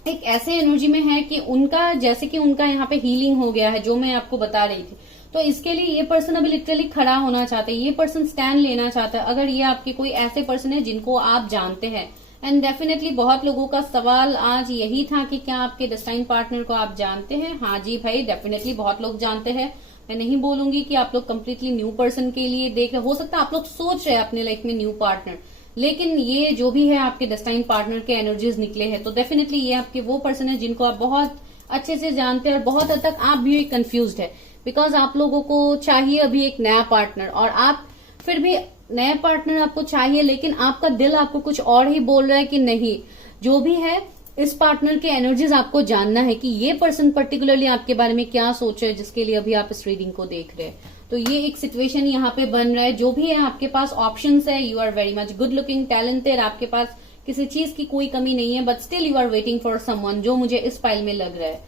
एक ऐसे एनर्जी में है कि उनका, जैसे कि उनका यहाँ पे हीलिंग हो गया है, जो मैं आपको बता रही थी। तो इसके लिए ये पर्सन अभी लिटरली खड़ा होना चाहते हैं, ये पर्सन स्टैंड लेना चाहता है। अगर ये आपके कोई ऐसे पर्सन है जिनको आप जानते हैं, एंड डेफिनेटली बहुत लोगों का सवाल आज यही था कि क्या आपके डेस्टाइन पार्टनर को आप जानते हैं। हाँ जी भाई, डेफिनेटली बहुत लोग जानते हैं। मैं नहीं बोलूंगी कि आप लोग कंप्लीटली न्यू पर्सन के लिए देख रहे हो सकता है आप लोग सोच रहे हैं अपने लाइफ में न्यू पार्टनर, लेकिन ये जो भी है आपके डेस्टाइन पार्टनर के एनर्जीज निकले हैं, तो डेफिनेटली ये आपके वो पर्सन है जिनको आप बहुत अच्छे से जानते हैं। और बहुत हद तक आप भी कंफ्यूज्ड है, बिकॉज आप लोगों को चाहिए अभी एक नया पार्टनर, और आप फिर भी नया पार्टनर आपको चाहिए, लेकिन आपका दिल आपको कुछ और ही बोल रहा है कि नहीं, जो भी है इस पार्टनर के एनर्जीज आपको जानना है कि ये पर्सन पर्टिकुलरली आपके बारे में क्या सोच रहे हैं, जिसके लिए अभी आप इस रीडिंग को देख रहे हैं। तो ये एक सिचुएशन यहाँ पे बन रहा है। जो भी है आपके पास ऑप्शंस है, you are very much good looking, talented, आपके पास किसी चीज की कोई कमी नहीं है, but still you are waiting for someone, जो मुझे इस फाइल में लग रहा है।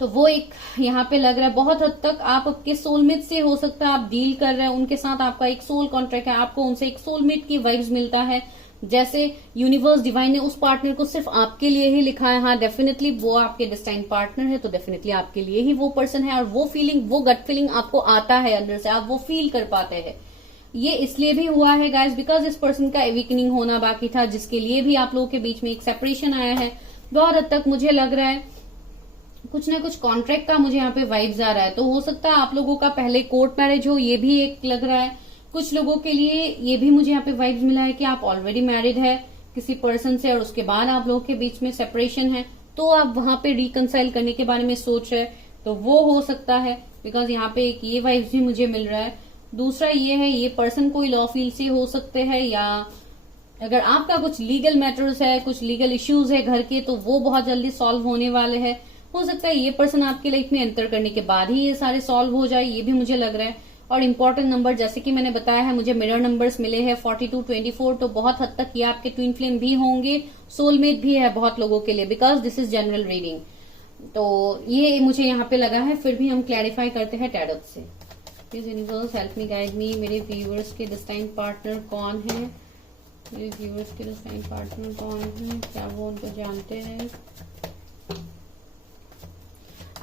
तो वो एक यहाँ पे लग रहा है बहुत हद तक आप आपके सोलमेट से हो सकता है आप डील कर रहे हैं, उनके साथ आपका एक सोल कॉन्ट्रैक्ट है, आपको उनसे एक सोलमेट की वाइब्स मिलता है। जैसे यूनिवर्स डिवाइन ने उस पार्टनर को सिर्फ आपके लिए ही लिखा है। हाँ, डेफिनेटली वो आपके डेस्टाइन पार्टनर है, तो डेफिनेटली आपके लिए ही वो पर्सन है। और वो फीलिंग, वो गट फीलिंग आपको आता है अंदर से, आप वो फील कर पाते हैं। ये इसलिए भी हुआ है गाइस, बिकॉज इस पर्सन का एवेकनिंग होना बाकी था, जिसके लिए भी आप लोगों के बीच में एक सेपरेशन आया है। बहुत हद तक मुझे लग रहा है कुछ ना कुछ कॉन्ट्रैक्ट का मुझे यहाँ पे वाइब्स आ रहा है। तो हो सकता है आप लोगों का पहले कोर्ट मैरिज हो, ये भी एक लग रहा है। कुछ लोगों के लिए ये भी मुझे यहाँ पे वाइब्स मिला है कि आप ऑलरेडी मैरिड है किसी पर्सन से, और उसके बाद आप लोगों के बीच में सेपरेशन है, तो आप वहां पे रिकंसाइल करने के बारे में सोच रहे हैं, तो वो हो सकता है। बिकॉज यहाँ पे एक ये वाइब्स भी मुझे मिल रहा है। दूसरा ये है, ये पर्सन कोई लॉ फील्ड से हो सकते हैं, या अगर आपका कुछ लीगल मैटर्स है, कुछ लीगल इश्यूज है घर के, तो वो बहुत जल्दी सॉल्व होने वाले हैं। हो सकता है ये पर्सन आपके लाइफ में एंटर करने के बाद ही ये सारे सॉल्व हो जाए, ये भी मुझे लग रहा है। और इम्पोर्टेंट नंबर, जैसे कि मैंने बताया है, मुझे मिरर नंबर्स मिले हैं 42, 24, तो बहुत हद तक ये आपके ट्विन फ्लेम भी होंगे, सोलमेट भी है बहुत लोगों के लिए, because this is general reading. तो ये मुझे यहाँ पे लगा है। फिर भी हम क्लैरिफाई करते हैं टैरोट से। Please universe help me, guide me. मेरे व्यूअर्स के डेस्टाइन पार्टनर कौन है? मेरे व्यूअर्स के डेस्टाइन पार्टनर कौन है? क्या वो उनको जानते हैं?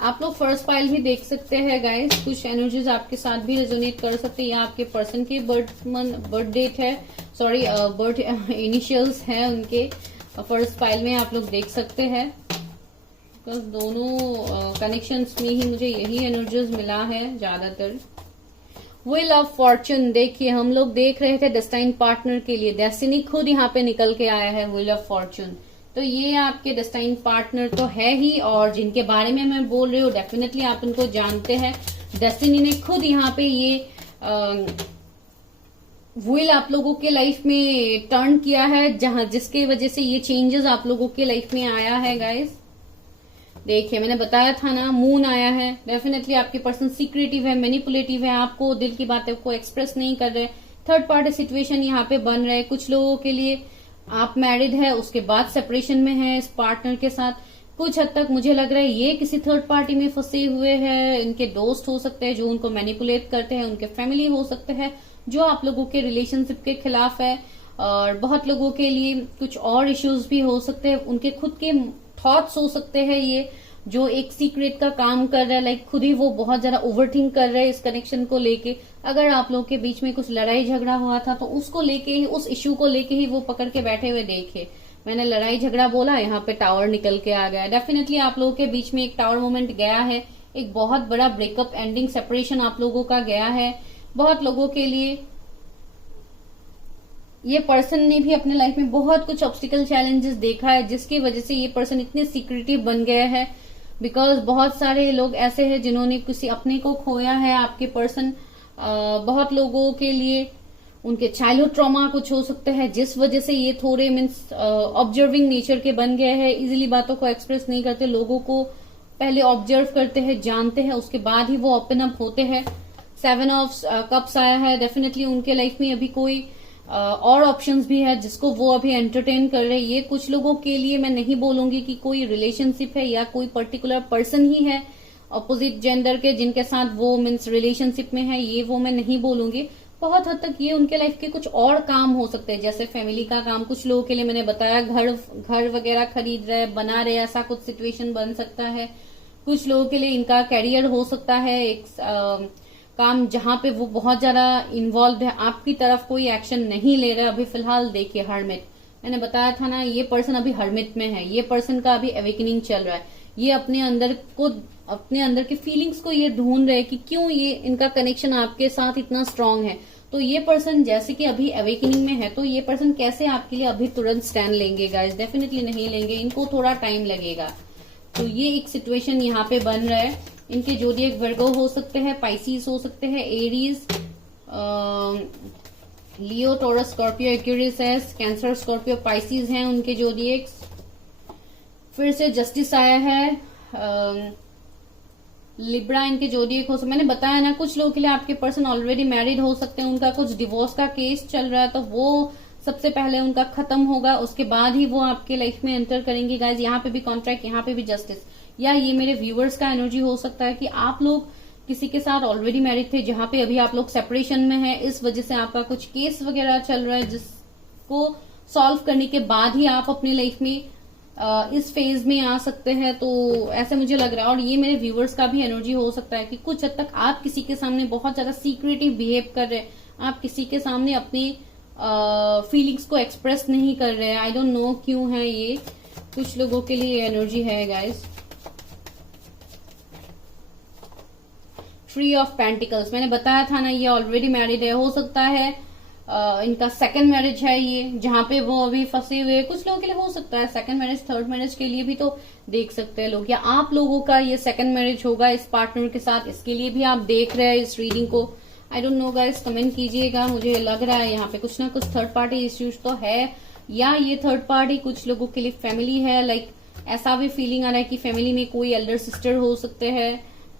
आप लोग फर्स्ट फाइल भी देख सकते हैं गाइस, कुछ एनर्जीज आपके साथ भी रेजोनेट कर सकते हैं, या आपके पर्सन के बर्थ डेट है, सॉरी बर्थ इनिशियल्स है उनके, फर्स्ट फाइल में आप लोग देख सकते हैं। बिकॉज दोनों कनेक्शंस में ही मुझे यही एनर्जीज मिला है ज्यादातर। व्हील ऑफ फॉर्चून, देखिए हम लोग देख रहे थे डेस्टाइन पार्टनर के लिए, डेस्टिनी खुद यहाँ पे निकल के आया है, व्हील ऑफ फॉर्चून। तो ये आपके डेस्टाइन पार्टनर तो है ही, और जिनके बारे में मैं बोल रही हूँ डेफिनेटली आप उनको जानते हैं। डेस्टिनी ने खुद यहाँ पे ये व्हील आप लोगों के लाइफ में टर्न किया है, जहां जिसके वजह से ये चेंजेस आप लोगों के लाइफ में आया है गाइस। देखिए मैंने बताया था ना, मून आया है। डेफिनेटली आपके पर्सन सीक्रेटिव है, मैनिपुलेटिव है, आपको दिल की बातें को एक्सप्रेस नहीं कर रहे। थर्ड पार्टी सिचुएशन यहाँ पे बन रहे। कुछ लोगों के लिए आप मैरिड है, उसके बाद सेपरेशन में है इस पार्टनर के साथ। कुछ हद तक मुझे लग रहा है ये किसी थर्ड पार्टी में फंसे हुए हैं। इनके दोस्त हो सकते हैं जो उनको मैनिपुलेट करते हैं, उनके फैमिली हो सकते हैं जो आप लोगों के रिलेशनशिप के खिलाफ है, और बहुत लोगों के लिए कुछ और इश्यूज भी हो सकते हैं। उनके खुद के थॉट्स हो सकते हैं ये जो एक सीक्रेट का काम कर रहा है, लाइक खुद ही वो बहुत ज्यादा ओवरथिंक कर रहे हैं इस कनेक्शन को लेके। अगर आप लोग के बीच में कुछ लड़ाई झगड़ा हुआ था तो उसको लेके ही, उस इश्यू को लेके ही वो पकड़ के बैठे हुए। देखिए मैंने लड़ाई झगड़ा बोला, यहाँ पे टावर निकल के आ गया। डेफिनेटली आप लोगों के बीच में एक टावर मोमेंट गया है, एक बहुत बड़ा ब्रेकअप, एंडिंग, सेपरेशन आप लोगों का गया है। बहुत लोगों के लिए ये पर्सन ने भी अपने लाइफ में बहुत कुछ ऑब्स्टिकल चैलेंजेस देखा है, जिसकी वजह से ये पर्सन इतने सीक्रेटिव बन गया है। बिकॉज बहुत सारे लोग ऐसे हैं जिन्होंने किसी अपने को खोया है। आपके पर्सन बहुत लोगों के लिए उनके चाइल्डहुड ट्रॉमा कुछ हो सकता है, जिस वजह से ये थोड़े मीन्स ऑब्जर्विंग नेचर के बन गए हैं। इजीली बातों को एक्सप्रेस नहीं करते, लोगों को पहले ऑब्जर्व करते हैं, जानते हैं, उसके बाद ही वो ओपन अप होते हैं। 7 ऑफ कप्स आया है। डेफिनेटली उनके लाइफ में अभी कोई और ऑप्शंस भी है जिसको वो अभी एंटरटेन कर रहे हैं। ये कुछ लोगों के लिए मैं नहीं बोलूंगी कि कोई रिलेशनशिप है या कोई पर्टिकुलर पर्सन ही है अपोजिट जेंडर के जिनके साथ वो मीन्स रिलेशनशिप में है, ये वो मैं नहीं बोलूंगी। बहुत हद तक ये उनके लाइफ के कुछ और काम हो सकते हैं, जैसे फैमिली का काम। कुछ लोगों के लिए मैंने बताया घर वगैरह खरीद रहे, बना रहे, ऐसा कुछ सिचुएशन बन सकता है। कुछ लोगों के लिए इनका कैरियर हो सकता है, एक काम जहां पे वो बहुत ज्यादा इन्वॉल्व है, आपकी तरफ कोई एक्शन नहीं ले रहा अभी फिलहाल। देखिए हर्मिट, मैंने बताया था ना, ये पर्सन अभी हर्मिट में है। ये पर्सन का अभी अवेकनिंग चल रहा है। ये अपने अंदर की फीलिंग्स को ये ढूंढ रहे हैं कि क्यों ये इनका कनेक्शन आपके साथ इतना स्ट्रांग है। तो ये पर्सन जैसे कि अभी अवेकनिंग में है, तो ये पर्सन कैसे आपके लिए अभी तुरंत स्टैंड लेंगे गाइस? डेफिनेटली नहीं लेंगे, इनको थोड़ा टाइम लगेगा। तो ये एक सिचुएशन यहाँ पे बन रहा है। इनके जोडिएक वर्गो हो सकते हैं, पाइसिस हो सकते हैं, Aries, Leo, Taurus, Scorpio, Aquarius, Cancer, Scorpio, Pisces हैं उनके जोडिएक्स। फिर से जस्टिस आया है। लिब्रा इनके जोडिएक हो सकते। मैंने बताया ना, कुछ लोगों के लिए आपके पर्सन ऑलरेडी मैरिड हो सकते हैं, उनका कुछ डिवोर्स का केस चल रहा है, तो वो सबसे पहले उनका खत्म होगा, उसके बाद ही वो आपके लाइफ में एंटर करेंगे गाइज। यहाँ पे भी कॉन्ट्रैक्ट, यहाँ पे भी जस्टिस। या ये मेरे व्यूअर्स का एनर्जी हो सकता है कि आप लोग किसी के साथ ऑलरेडी मैरिड थे, जहां पे अभी आप लोग सेपरेशन में हैं, इस वजह से आपका कुछ केस वगैरह चल रहा है, जिसको सॉल्व करने के बाद ही आप अपनी लाइफ में इस फेज में आ सकते हैं। तो ऐसे मुझे लग रहा है। और ये मेरे व्यूअर्स का भी एनर्जी हो सकता है कि कुछ हद तक आप किसी के सामने बहुत ज्यादा सीक्रेटिव बिहेव कर रहे हैं, आप किसी के सामने अपनी फीलिंग्स को एक्सप्रेस नहीं कर रहे हैं। आई डोंट नो क्यों है ये, कुछ लोगों के लिए एनर्जी है गाइस। ट्री ऑफ पेंटिकल्स, मैंने बताया था ना, ये ऑलरेडी मैरिड है। हो सकता है इनका सेकंड मैरिज है ये, जहां पे वो अभी फंसे हुए। कुछ लोगों के लिए हो सकता है सेकंड मैरिज, थर्ड मैरिज के लिए भी तो देख सकते हैं लोग, या आप लोगों का ये सेकंड मैरिज होगा इस पार्टनर के साथ, इसके लिए भी आप देख रहे हैं इस रीडिंग को। I don't know guys, comment कीजिएगा। मुझे लग रहा है यहाँ पे कुछ ना कुछ थर्ड पार्टी इश्यूज तो है, या ये थर्ड पार्टी कुछ लोगों के लिए फैमिली है। लाइक ऐसा भी फीलिंग आ रहा है कि फैमिली में कोई एल्डर सिस्टर हो सकते हैं।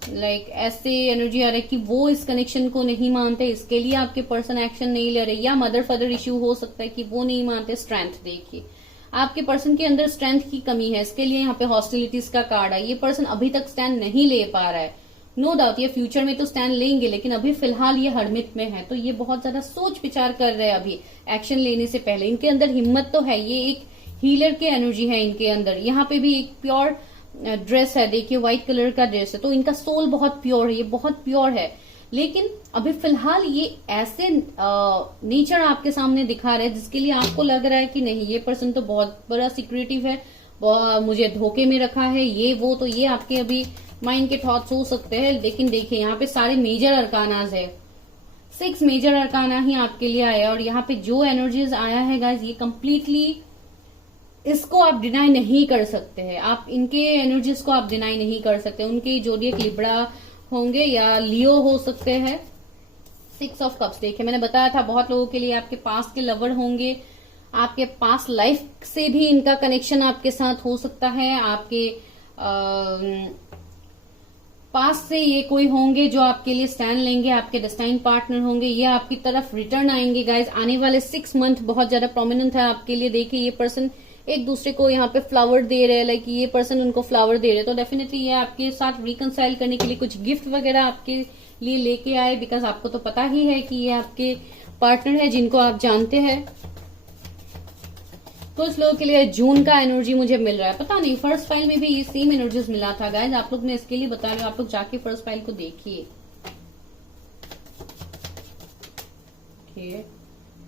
लाइक ऐसे एनर्जी आ रहा है कि वो इस कनेक्शन को नहीं मानते, इसके लिए आपके पर्सन एक्शन नहीं ले रहे। या मदर फादर इश्यू हो सकता है कि वो नहीं मानते। स्ट्रेंथ, देखिए आपके पर्सन के अंदर स्ट्रेंथ की कमी है, इसके लिए यहाँ पे हॉस्टिलिटीज का कार्ड है। ये पर्सन अभी तक स्टैंड नहीं ले पा रहा है। नो डाउट ये फ्यूचर में तो स्टैंड लेंगे, लेकिन अभी फिलहाल ये हर्मिट में है, तो ये बहुत ज्यादा सोच विचार कर रहे हैं अभी एक्शन लेने से पहले। इनके अंदर हिम्मत तो है, ये एक हीलर के एनर्जी है इनके अंदर। यहाँ पे भी एक प्योर ड्रेस है, देखिए व्हाइट कलर का ड्रेस है, तो इनका सोल बहुत प्योर है, ये बहुत प्योर है। लेकिन अभी फिलहाल ये ऐसे नेचर आपके सामने दिखा रहे हैं जिसके लिए आपको लग रहा है कि नहीं, ये पर्सन तो बहुत बड़ा सिक्रेटिव है, मुझे धोखे में रखा है, ये वो। तो ये आपके अभी माइंड के थॉट्स हो सकते हैं। लेकिन देखिए यहाँ पे सारे मेजर अरकानाज है, 6 मेजर अरकाना ही आपके लिए आया। और यहाँ पे जो एनर्जीज आया है गाइज, ये कंप्लीटली इसको आप डिनाई नहीं कर सकते हैं। आप इनके एनर्जीज को आप डिनाई नहीं कर सकते। उनके जोडिएक लिब्रा होंगे या लियो हो सकते हैं। 6 ऑफ कप्स, देखिए मैंने बताया था बहुत लोगों के लिए आपके पास के लवर होंगे, आपके पास लाइफ से भी इनका कनेक्शन आपके साथ हो सकता है। आपके पास से ये कोई होंगे जो आपके लिए स्टैंड लेंगे, आपके डेस्टाइन पार्टनर होंगे, ये आपकी तरफ रिटर्न आएंगे गाइज। आने वाले 6 मंथ बहुत ज्यादा प्रोमिनेंट है आपके लिए। देखिए ये पर्सन एक दूसरे को यहाँ पे फ्लावर दे रहे हैं, लाइक ये पर्सन उनको फ्लावर दे रहे हैं, तो डेफिनेटली ये आपके साथ रिकनसाइल करने के लिए कुछ गिफ्ट वगैरह आपके लिए लेके आए, बिकॉज आपको तो पता ही है कि ये आपके पार्टनर है जिनको आप जानते हैं। कुछ लोगों के लिए जून का एनर्जी मुझे मिल रहा है, पता नहीं फर्स्ट फाइल में भी ये सेम एनर्जीज मिला था गाइज। आप लोग, मैं इसके लिए बता रही हूँ, आप लोग जाके फर्स्ट फाइल को देखिए।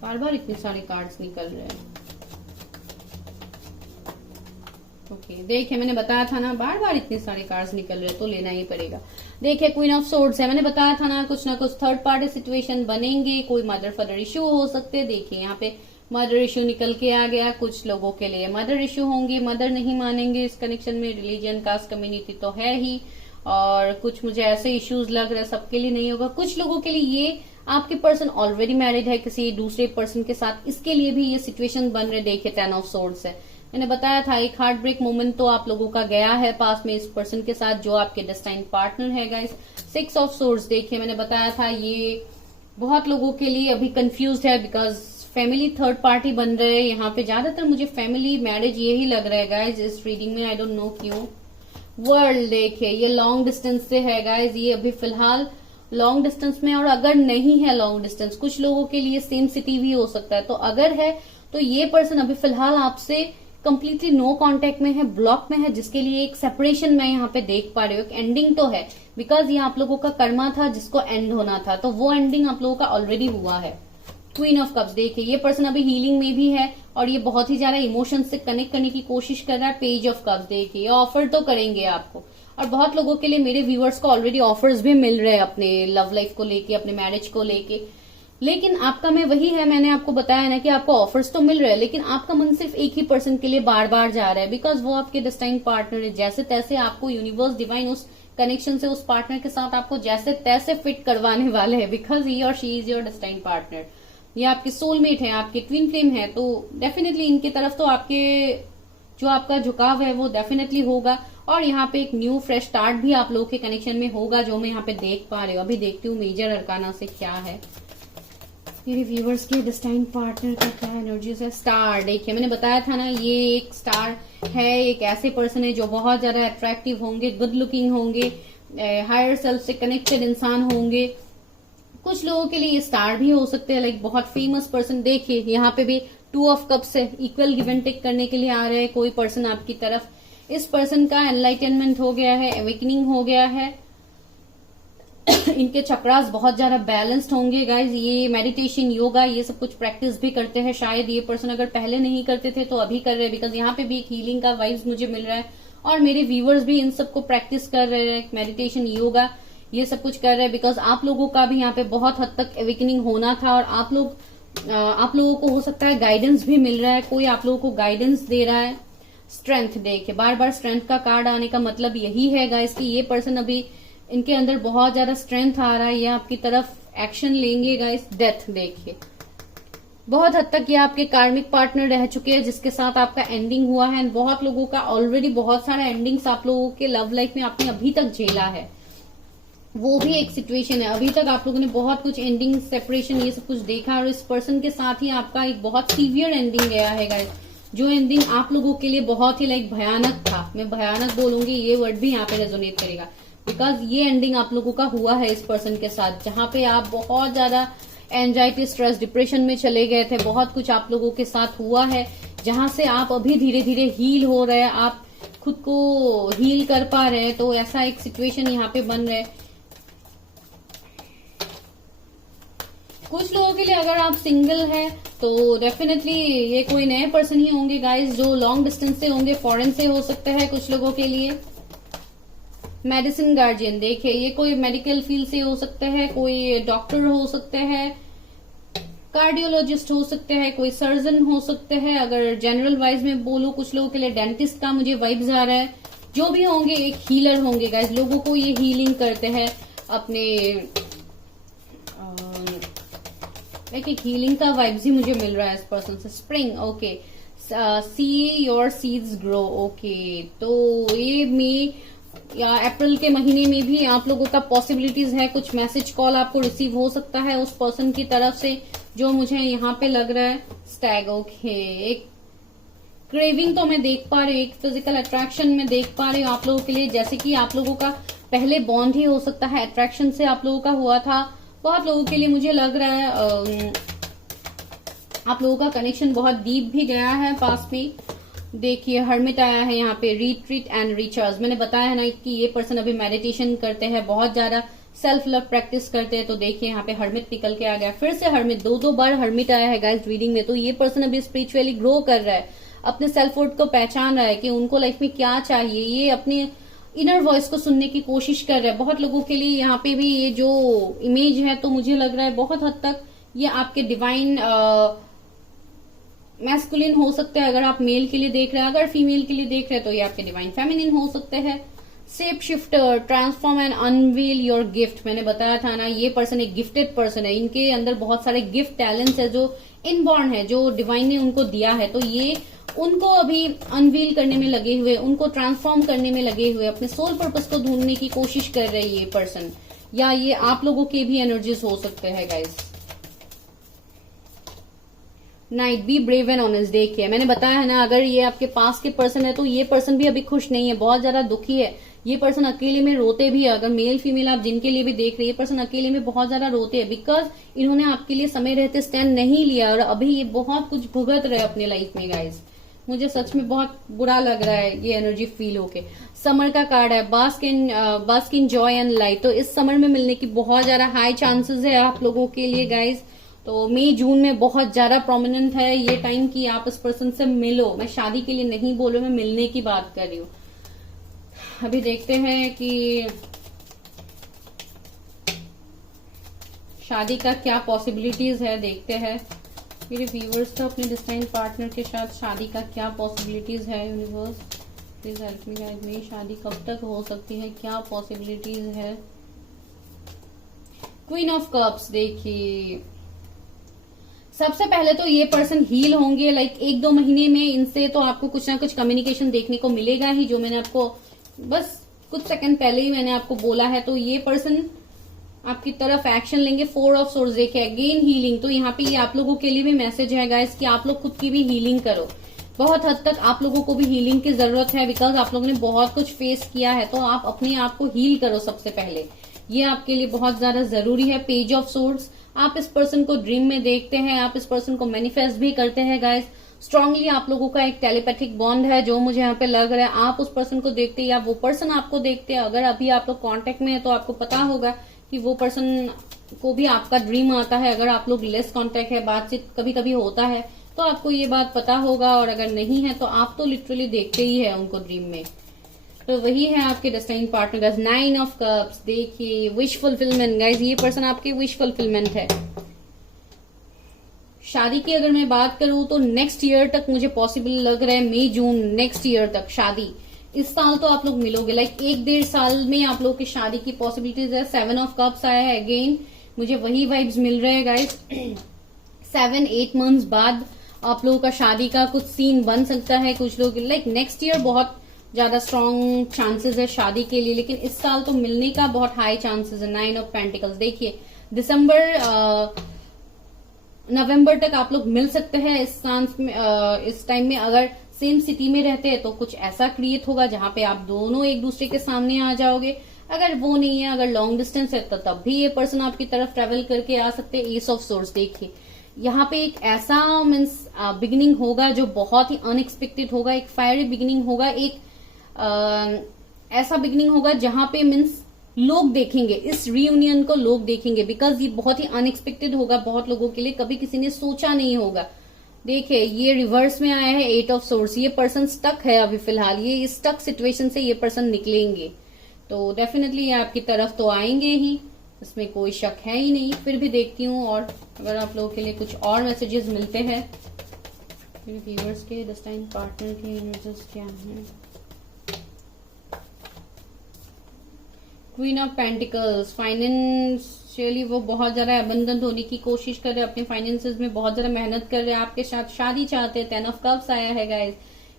बार बार इतने सारे कार्ड्स निकल रहे हैं। ओके देखिए मैंने बताया था ना, बार बार इतने सारे कार्ड्स निकल रहे हैं तो लेना ही पड़ेगा। देखिए क्वीन ऑफ सोर्ड्स है, मैंने बताया था ना कुछ थर्ड पार्टी सिचुएशन बनेंगे, कोई मदर फादर इश्यू हो सकते हैं। देखिए यहाँ पे मदर इश्यू निकल के आ गया। कुछ लोगों के लिए मदर इश्यू होंगे, मदर नहीं मानेंगे इस कनेक्शन में। रिलीजन, कास्ट, कम्युनिटी तो है ही, और कुछ मुझे ऐसे इश्यूज लग रहे हैं सबके लिए नहीं होगा। कुछ लोगों के लिए ये आपके पर्सन ऑलरेडी मैरिड है किसी दूसरे पर्सन के साथ, इसके लिए भी ये सिचुएशन बन रहे। देखिए 10 ऑफ सोर्ड्स है, मैंने बताया था एक हार्ट ब्रेक मोमेंट तो आप लोगों का गया है पास में इस पर्सन के साथ जो आपके डेस्टाइन पार्टनर है गाइस। 6 ऑफ सोर्ड्स देखिए मैंने बताया था ये बहुत लोगों के लिए अभी कंफ्यूज्ड है, बिकॉज फैमिली थर्ड पार्टी बन रहे हैं यहाँ पे। ज्यादातर मुझे फैमिली मैरिज यही लग रहा है गाइज इस रीडिंग में, आई डोंट नो क्यों। वर्ल्ड देखिए ये लॉन्ग डिस्टेंस से है गाइज, ये अभी फिलहाल लॉन्ग डिस्टेंस में, और अगर नहीं है लॉन्ग डिस्टेंस, कुछ लोगों के लिए सेम सिटी भी हो सकता है, तो अगर है तो ये पर्सन अभी फिलहाल आपसे कंप्लीटली नो कांटेक्ट में है, ब्लॉक में है, जिसके लिए एक सेपरेशन मैं यहाँ पे देख पा रही हूँ। एक एंडिंग तो है, बिकॉज ये आप लोगों का कर्मा था जिसको एंड होना था, तो वो एंडिंग आप लोगों का ऑलरेडी हुआ है। क्वीन ऑफ कप्स देखिए ये पर्सन अभी हीलिंग में भी है और ये बहुत ही ज्यादा इमोशंस से कनेक्ट करने की कोशिश कर रहा है। पेज ऑफ कप्स देखिए ये ऑफर तो करेंगे आपको, और बहुत लोगों के लिए मेरे व्यूअर्स को ऑलरेडी ऑफर्स भी मिल रहे हैं अपने लव लाइफ को लेके, अपने मैरिज को लेके। लेकिन आपका में वही है, मैंने आपको बताया ना कि आपको ऑफर्स तो मिल रहे हैं, लेकिन आपका मन सिर्फ एक ही पर्सन के लिए बार बार जा रहा है, बिकॉज वो आपके डेस्टाइन पार्टनर है। जैसे तैसे आपको यूनिवर्स डिवाइन उस कनेक्शन से, उस पार्टनर के साथ आपको जैसे तैसे फिट करवाने वाले हैं, बिकॉज ही और she is your destined partner. ये आपके सोलमेट है, आपके ट्विन फ्लेम है, तो डेफिनेटली इनकी तरफ तो आपके जो आपका झुकाव है वो डेफिनेटली होगा। और यहाँ पे एक न्यू फ्रेश स्टार्ट भी आप लोगों के कनेक्शन में होगा, जो मैं यहाँ पे देख पा रही हूँ। अभी देखती हूँ मेजर अरकाना से क्या है मेरे व्यूवर्स के डेस्टाइन पार्टनर का क्या एनर्जीज है। स्टार देखिए मैंने बताया था ना, ये एक स्टार है, एक ऐसे पर्सन है जो बहुत ज्यादा अट्रैक्टिव होंगे, गुड लुकिंग होंगे, हायर सेल्फ से कनेक्टेड इंसान होंगे। कुछ लोगों के लिए ये स्टार भी हो सकते हैं, लाइक बहुत फेमस पर्सन। देखिए यहाँ पे भी 2 ऑफ कप्स है, इक्वल गिव एंड टेक करने के लिए आ रहे हैं कोई पर्सन आपकी तरफ। इस पर्सन का एनलाइटनमेंट हो गया है, अवेकनिंग हो गया है, इनके चक्रास बहुत ज्यादा बैलेंस्ड होंगे गाइज। ये मेडिटेशन, योगा, ये सब कुछ प्रैक्टिस भी करते हैं। शायद ये पर्सन अगर पहले नहीं करते थे तो अभी कर रहे हैं, बिकॉज यहाँ पे भी एक हीलिंग का वाइब्स मुझे मिल रहा है, और मेरे व्यूवर्स भी इन सबको प्रैक्टिस कर रहे हैं। मेडिटेशन, योगा, ये सब कुछ कर रहे हैं, बिकॉज आप लोगों का भी यहाँ पे बहुत हद तक अवेकनिंग होना था, और आप लोगों को हो सकता है गाइडेंस भी मिल रहा है, कोई आप लोगों को गाइडेंस दे रहा है। स्ट्रेंथ देखिए, बार बार स्ट्रेंथ का कार्ड आने का मतलब यही है गाइस कि ये पर्सन अभी इनके अंदर बहुत ज्यादा स्ट्रेंथ आ रहा है, ये आपकी तरफ एक्शन लेंगे गाइस। डेथ देखिए, बहुत हद तक ये आपके कार्मिक पार्टनर रह चुके हैं जिसके साथ आपका एंडिंग हुआ है। बहुत लोगों का ऑलरेडी बहुत सारा एंडिंग्स आप लोगों के लव लाइफ में आपने अभी तक झेला है, वो भी एक सिचुएशन है। अभी तक आप लोगों ने बहुत कुछ एंडिंग, सेपरेशन, ये सब कुछ देखा, और इस पर्सन के साथ ही आपका एक बहुत सीवियर एंडिंग गया है गाइस, जो एंडिंग आप लोगों के लिए बहुत ही लाइक भयानक था। मैं भयानक बोलूंगी, ये वर्ड भी यहाँ पे रेजोनेट करेगा, बिकॉज ये एंडिंग आप लोगों का हुआ है इस पर्सन के साथ, जहां पे आप बहुत ज्यादा एंजाइटी, स्ट्रेस, डिप्रेशन में चले गए थे। बहुत कुछ आप लोगों के साथ हुआ है, जहां से आप अभी धीरे धीरे हील हो रहे हैं, आप खुद को हील कर पा रहे हैं। तो ऐसा एक सिचुएशन यहाँ पे बन रहा है। कुछ लोगों के लिए अगर आप सिंगल है तो डेफिनेटली ये कोई नए पर्सन ही होंगे गाइस, जो लॉन्ग डिस्टेंस से होंगे, फॉरेन से हो सकता है कुछ लोगों के लिए। मेडिसिन गार्जियन देखिए, ये कोई मेडिकल फील्ड से हो सकता है, कोई डॉक्टर हो सकते हैं, कार्डियोलॉजिस्ट हो सकते हैं, कोई सर्जन हो सकते हैं। अगर जनरल वाइज में बोलूं, कुछ लोगों के लिए डेंटिस्ट का मुझे वाइब्स आ रहा है। जो भी होंगे एक हीलर होंगे गाइस, लोगों को ये हीलिंग करते हैं अपने, एक हीलिंग का वाइब्स ही मुझे मिल रहा है इस पर्सन से। Spring okay, see your seeds grow. Okay, तो ये मई या अप्रैल के महीने में भी आप लोगों का पॉसिबिलिटीज है, कुछ मैसेज कॉल आपको रिसीव हो सकता है उस पर्सन की तरफ से, जो मुझे यहाँ पे लग रहा है स्टैग। ओके, एक क्रेविंग तो मैं देख पा रही हूँ, एक फिजिकल अट्रैक्शन में देख पा रही हूँ आप लोगों के लिए, जैसे कि आप लोगों का पहले बॉन्ड ही हो सकता है, अट्रैक्शन से आप लोगों का हुआ था। बहुत लोगों के लिए मुझे लग रहा है आप लोगों का कनेक्शन बहुत डीप भी गया है पास में। देखिए हर्मिट आया है यहाँ पे, रिट्रीट एंड रिचार्ज। मैंने बताया है ना कि ये पर्सन अभी मेडिटेशन करते हैं, बहुत ज्यादा सेल्फ लव प्रैक्टिस करते हैं। तो देखिए यहाँ पे हर्मिट निकल के आ गया, फिर से हर्मिट, दो बार हर्मिट आया है गाइस रीडिंग में। तो ये पर्सन अभी स्पिरिचुअली ग्रो कर रहा है, अपने सेल्फ वर्थ को पहचान रहा है कि उनको लाइफ में क्या चाहिए, ये अपने इनर वॉइस को सुनने की कोशिश कर रहा है। बहुत लोगों के लिए यहाँ पे भी ये जो इमेज है, तो मुझे लग रहा है बहुत हद तक ये आपके डिवाइन मैस्कुलिन हो सकते हैं अगर आप मेल के लिए देख रहे हैं, अगर फीमेल के लिए देख रहे हैं तो ये आपके डिवाइन फेमिनिन हो सकते हैं। Shape shifter, transform and unveil your gift. मैंने बताया था ना, ये पर्सन एक गिफ्टेड पर्सन है, इनके अंदर बहुत सारे गिफ्ट टैलेंट्स है जो इनबॉर्न है, जो डिवाइन ने उनको दिया है। तो ये उनको अभी अनवील करने में लगे हुए, उनको ट्रांसफॉर्म करने में लगे हुए, अपने सोल पर्पस को ढूंढने की कोशिश कर रही है ये पर्सन, या ये आप लोगों के भी एनर्जीज हो सकते हैं guys. Night, be brave and honest. देखिए मैंने बताया है ना, अगर ये आपके पास के पर्सन है तो ये पर्सन भी अभी खुश नहीं है, बहुत ज्यादा दुखी है। ये पर्सन अकेले में रोते भी है, अगर मेल फीमेल आप जिनके लिए भी देख रहे हैं, ये पर्सन अकेले में बहुत ज्यादा रोते हैं, बिकॉज इन्होंने आपके लिए समय रहते स्टैंड नहीं लिया और अभी ये बहुत कुछ भुगत रहे अपने लाइफ में गाइस। मुझे सच में बहुत बुरा लग रहा है ये एनर्जी फील होके। समर का कार्ड है, bask in joy and light. तो इस समर में मिलने की बहुत ज्यादा हाई चांसेस है आप लोगों के लिए गाइस। तो मई जून में बहुत ज्यादा प्रोमिनेंट है ये टाइम कि आप इस पर्सन से मिलो। मैं शादी के लिए नहीं बोल रही, मैं मिलने की बात कर रही हूँ। अभी देखते हैं कि शादी का क्या पॉसिबिलिटीज है, देखते हैं मेरे व्यूवर्स का अपने डिस्टाइन पार्टनर के साथ शादी का क्या पॉसिबिलिटीज है। Universe please help me guide me, शादी कब तक हो सकती है, क्या पॉसिबिलिटीज है। Queen of cups. देखिए सबसे पहले तो ये पर्सन हील होंगे, लाइक 1-2 महीने में इनसे तो आपको कुछ ना कुछ कम्युनिकेशन देखने को मिलेगा ही, जो मैंने आपको बस कुछ सेकंड पहले ही मैंने आपको बोला है। तो ये पर्सन आपकी तरफ एक्शन लेंगे। 4 ऑफ सोर्स। देखिए अगेन हीलिंग। तो यहाँ पे ये आप लोगों के लिए भी मैसेज है गाइस कि आप लोग खुद की भी हीलिंग करो। बहुत हद तक आप लोगों को भी हीलिंग की जरूरत है, बिकॉज आप लोगों ने बहुत कुछ फेस किया है। तो आप अपने आप को हील करो सबसे पहले, ये आपके लिए बहुत ज्यादा जरूरी है। Page of source. आप इस पर्सन को ड्रीम में देखते हैं, आप इस पर्सन को मैनिफेस्ट भी करते हैं गाइस। स्ट्रांगली आप लोगों का एक टेलीपैथिक बॉन्ड है, जो मुझे यहाँ पे लग रहा है। आप उस पर्सन को देखते हैं या वो पर्सन आपको देखते हैं। अगर अभी आप लोग कांटेक्ट में है तो आपको पता होगा कि वो पर्सन को भी आपका ड्रीम आता है। अगर आप लोग लेस कांटेक्ट है, बातचीत कभी कभी होता है, तो आपको ये बात पता होगा। और अगर नहीं है तो आप तो लिटरली देखते ही है उनको ड्रीम में। तो वही है आपके destiny partner guys. 9 of cups. देखिए विश फुलफिलमेंट गाइस, ये पर्सन आपके विश फुलफिलमेंट है। शादी की अगर मैं बात करूं तो नेक्स्ट ईयर तक मुझे पॉसिबल लग रहा है, मई जून नेक्स्ट ईयर तक शादी। इस साल तो आप लोग मिलोगे, लाइक 1-1.5 साल में आप लोग की शादी की पॉसिबिलिटीज है। 7 ऑफ कप्स आया है, अगेन मुझे वही वाइब्स मिल रहे हैं गाइस। 7-8 मंथ्स बाद आप लोगों का शादी का कुछ सीन बन सकता है। कुछ लोग लाइक नेक्स्ट ईयर बहुत ज्यादा स्ट्रॉन्ग चांसेस है शादी के लिए, लेकिन इस साल तो मिलने का बहुत हाई चांसेस है। 9 ऑफ पेंटिकल्स। देखिए नवंबर तक आप लोग मिल सकते हैं इस टाइम में। अगर सेम सिटी में रहते हैं तो कुछ ऐसा क्रिएट होगा जहां पे आप दोनों एक दूसरे के सामने आ जाओगे। अगर वो नहीं है, अगर लॉन्ग डिस्टेंस है, तो तब भी ये पर्सन आपकी तरफ ट्रेवल करके आ सकते हैं। S of source. देखिए यहाँ पे एक ऐसा मीन्स बिगिनिंग होगा जो बहुत ही अनएक्सपेक्टेड होगा, एक फायरी बिगिनिंग होगा, एक ऐसा बिगिनिंग होगा जहां पे मीन्स लोग देखेंगे इस रियूनियन को, लोग देखेंगे, बिकॉज ये बहुत ही अनएक्सपेक्टेड होगा बहुत लोगों के लिए, कभी किसी ने सोचा नहीं होगा। देखिए ये रिवर्स में आया है 8 ऑफ सोर्स। ये पर्सन स्टक है अभी फिलहाल, ये स्टक सिचुएशन से ये पर्सन निकलेंगे, तो डेफिनेटली ये आपकी तरफ तो आएंगे ही, इसमें कोई शक है ही नहीं। फिर भी देखती हूँ और अगर आप लोगों के लिए कुछ और मैसेजेस मिलते हैं। मेरे व्यूअर्स के डेस्टिनी पार्टनर के एनर्जीज क्या हैं। क्वीन ऑफ पेंटिकल्स, फाइनेंशियली वो बहुत ज्यादा अबंडेंट होने की कोशिश कर रहे हैं, अपने फाइनेंसेस में बहुत ज्यादा मेहनत कर रहे हैं, आपके साथ शादी चाहते हैं। 10 ऑफ कप्स आया है गाइस,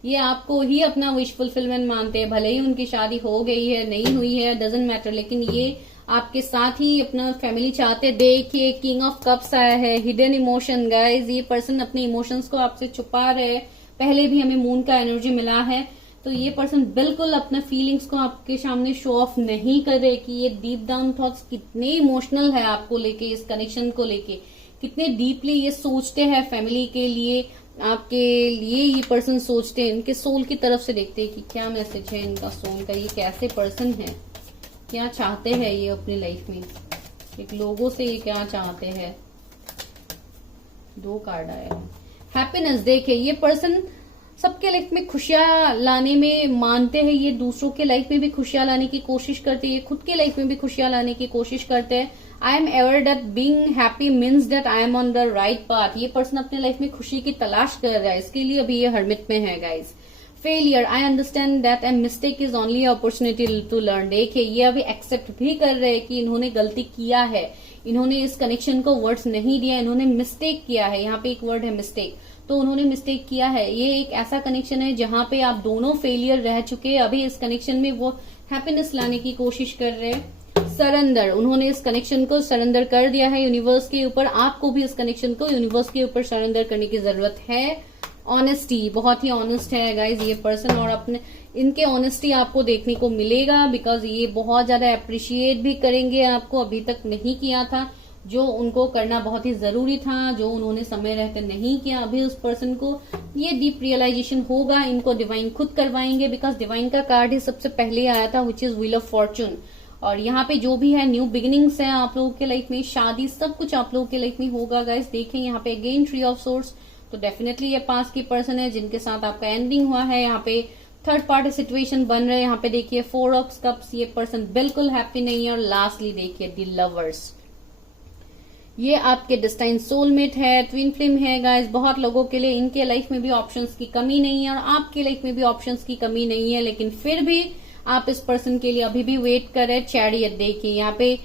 ये आपको ही अपना विश फुलफिलमेंट मानते हैं, भले ही उनकी शादी हो गई है नहीं हुई है डजंट मैटर, लेकिन ये आपके साथ ही अपना फैमिली चाहते। देखिए किंग ऑफ कप्स आया है, हिडन इमोशन गाइस, ये पर्सन अपने इमोशंस को आपसे छुपा रहे हैं। पहले भी हमें मून का एनर्जी मिला है, तो ये पर्सन बिल्कुल अपने फीलिंग्स को आपके सामने शो ऑफ नहीं कर रहे कि ये डीप डाउन थॉट्स कितने इमोशनल है आपको लेके, इस कनेक्शन को लेके कितने डीपली ये सोचते हैं फैमिली के लिए, आपके लिए ये पर्सन सोचते हैं। इनके सोल की तरफ से देखते हैं कि क्या मैसेज है इनका सोल का, ये कैसे पर्सन है, क्या चाहते हैं ये अपनी लाइफ में, एक लोगों से ये क्या चाहते हैं। 2 कार्ड आए हैं। हैप्पीनेस, देखिए ये पर्सन सबके लाइफ में खुशियां लाने में मानते हैं, ये दूसरों के लाइफ में भी खुशियां लाने की कोशिश करते हैं, ये खुद के लाइफ में भी खुशियां लाने की कोशिश करते हैं। I am ever that being happy means that I am on the right path. ये पर्सन अपने लाइफ में खुशी की तलाश कर रहा है, इसके लिए अभी ये हर्मिट में है guys. Failure, I understand that a mistake is only opportunity to learn. देखिए ये अभी एक्सेप्ट भी कर रहे हैं कि इन्होंने गलती किया है, इन्होंने इस कनेक्शन को वर्ड्स नहीं दिया, इन्होंने मिस्टेक किया है। यहाँ पे एक वर्ड है मिस्टेक, तो उन्होंने मिस्टेक किया है। ये एक ऐसा कनेक्शन है जहां पे आप दोनों फेलियर रह चुके हैं, अभी इस कनेक्शन में वो हैप्पीनेस लाने की कोशिश कर रहे हैं। सरेंडर, उन्होंने इस कनेक्शन को सरेंडर कर दिया है यूनिवर्स के ऊपर, आपको भी इस कनेक्शन को यूनिवर्स के ऊपर सरेंडर करने की जरूरत है। ऑनेस्टी, बहुत ही ऑनेस्ट है गाइज ये पर्सन, और अपने इनके ऑनेस्टी आपको देखने को मिलेगा, बिकॉज ये बहुत ज्यादा अप्रिशिएट भी करेंगे आपको, अभी तक नहीं किया था जो उनको करना बहुत ही जरूरी था, जो उन्होंने समय रहते नहीं किया, अभी उस पर्सन को ये डीप रियलाइजेशन होगा, इनको डिवाइन खुद करवाएंगे, बिकॉज डिवाइन का कार्ड ही सबसे पहले आया था which is wheel of Fortune. और यहाँ पे जो भी है न्यू बिगिनिंग्स है आप लोगों के लाइफ में, शादी, सब कुछ आप लोगों के लाइफ में होगा गाइस। देखें यहाँ पे अगेन ट्री ऑफ सोर्स, तो डेफिनेटली ये पास की पर्सन है जिनके साथ आपका एंडिंग हुआ है। यहाँ पे थर्ड पार्टी सिचुएशन बन रहे हैं। यहाँ पे देखिए 4 ऑफ कप्स, ये पर्सन बिल्कुल हैप्पी नहीं है। और लास्टली देखिए द लवर्स, ये आपके डेस्टाइन सोलमेट है, ट्विन फ्लेम है गाइस। बहुत लोगों के लिए इनके लाइफ में भी ऑप्शंस की कमी नहीं है और आपके लाइफ में भी ऑप्शंस की कमी नहीं है, लेकिन फिर भी आप इस पर्सन के लिए अभी भी वेट कर रहे हैं। चैरियट, देखिए यहाँ पे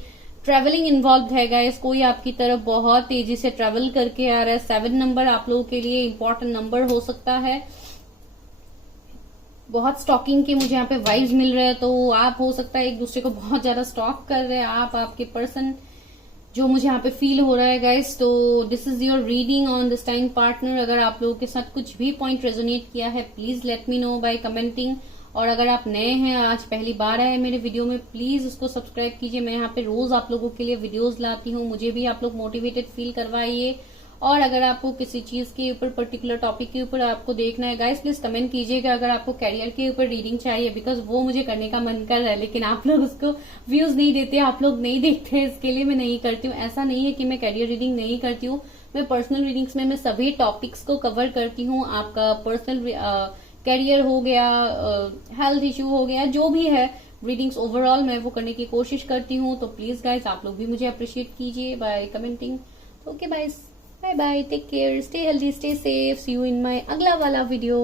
ट्रेवलिंग इन्वॉल्व है गाइस, कोई आपकी तरफ बहुत तेजी से ट्रेवल करके आ रहा है। 7 नंबर आप लोगों के लिए इंपॉर्टेंट नंबर हो सकता है। बहुत स्टॉकिंग के मुझे यहाँ पे वाइब्स मिल रहे हैं, तो आप हो सकता है एक दूसरे को बहुत ज्यादा स्टॉक कर रहे हैं, आप आपके पर्सन, जो मुझे यहाँ पे फील हो रहा है गाइस। तो this is your reading on this time partner. अगर आप लोगों के साथ कुछ भी पॉइंट रेजोनेट किया है, please let me know by commenting. और अगर आप नए हैं, आज पहली बार आए मेरे वीडियो में, प्लीज उसको सब्सक्राइब कीजिए। मैं यहाँ पे रोज आप लोगों के लिए वीडियोस लाती हूँ, मुझे भी आप लोग मोटिवेटेड फील करवाइए। और अगर आपको किसी चीज के ऊपर, पर्टिकुलर टॉपिक के ऊपर आपको देखना है गाइस, प्लीज कमेंट कीजिएगा। अगर आपको कैरियर के ऊपर रीडिंग चाहिए, बिकॉज वो मुझे करने का मन कर रहा है, लेकिन आप लोग उसको व्यूज नहीं देते, आप लोग नहीं देखते, इसके लिए मैं नहीं करती हूँ। ऐसा नहीं है कि मैं कैरियर रीडिंग नहीं करती हूँ, मैं पर्सनल रीडिंग्स में मैं सभी टॉपिक्स को कवर करती हूँ। आपका पर्सनल कैरियर हो गया, हेल्थ इश्यू हो गया, जो भी है रीडिंग्स ओवरऑल मैं वो करने की कोशिश करती हूँ। तो प्लीज गाइस आप लोग भी मुझे अप्रिशिएट कीजिए by commenting. Okay bye bye, take care, stay healthy, stay safe, see you in my अगला वाला वीडियो।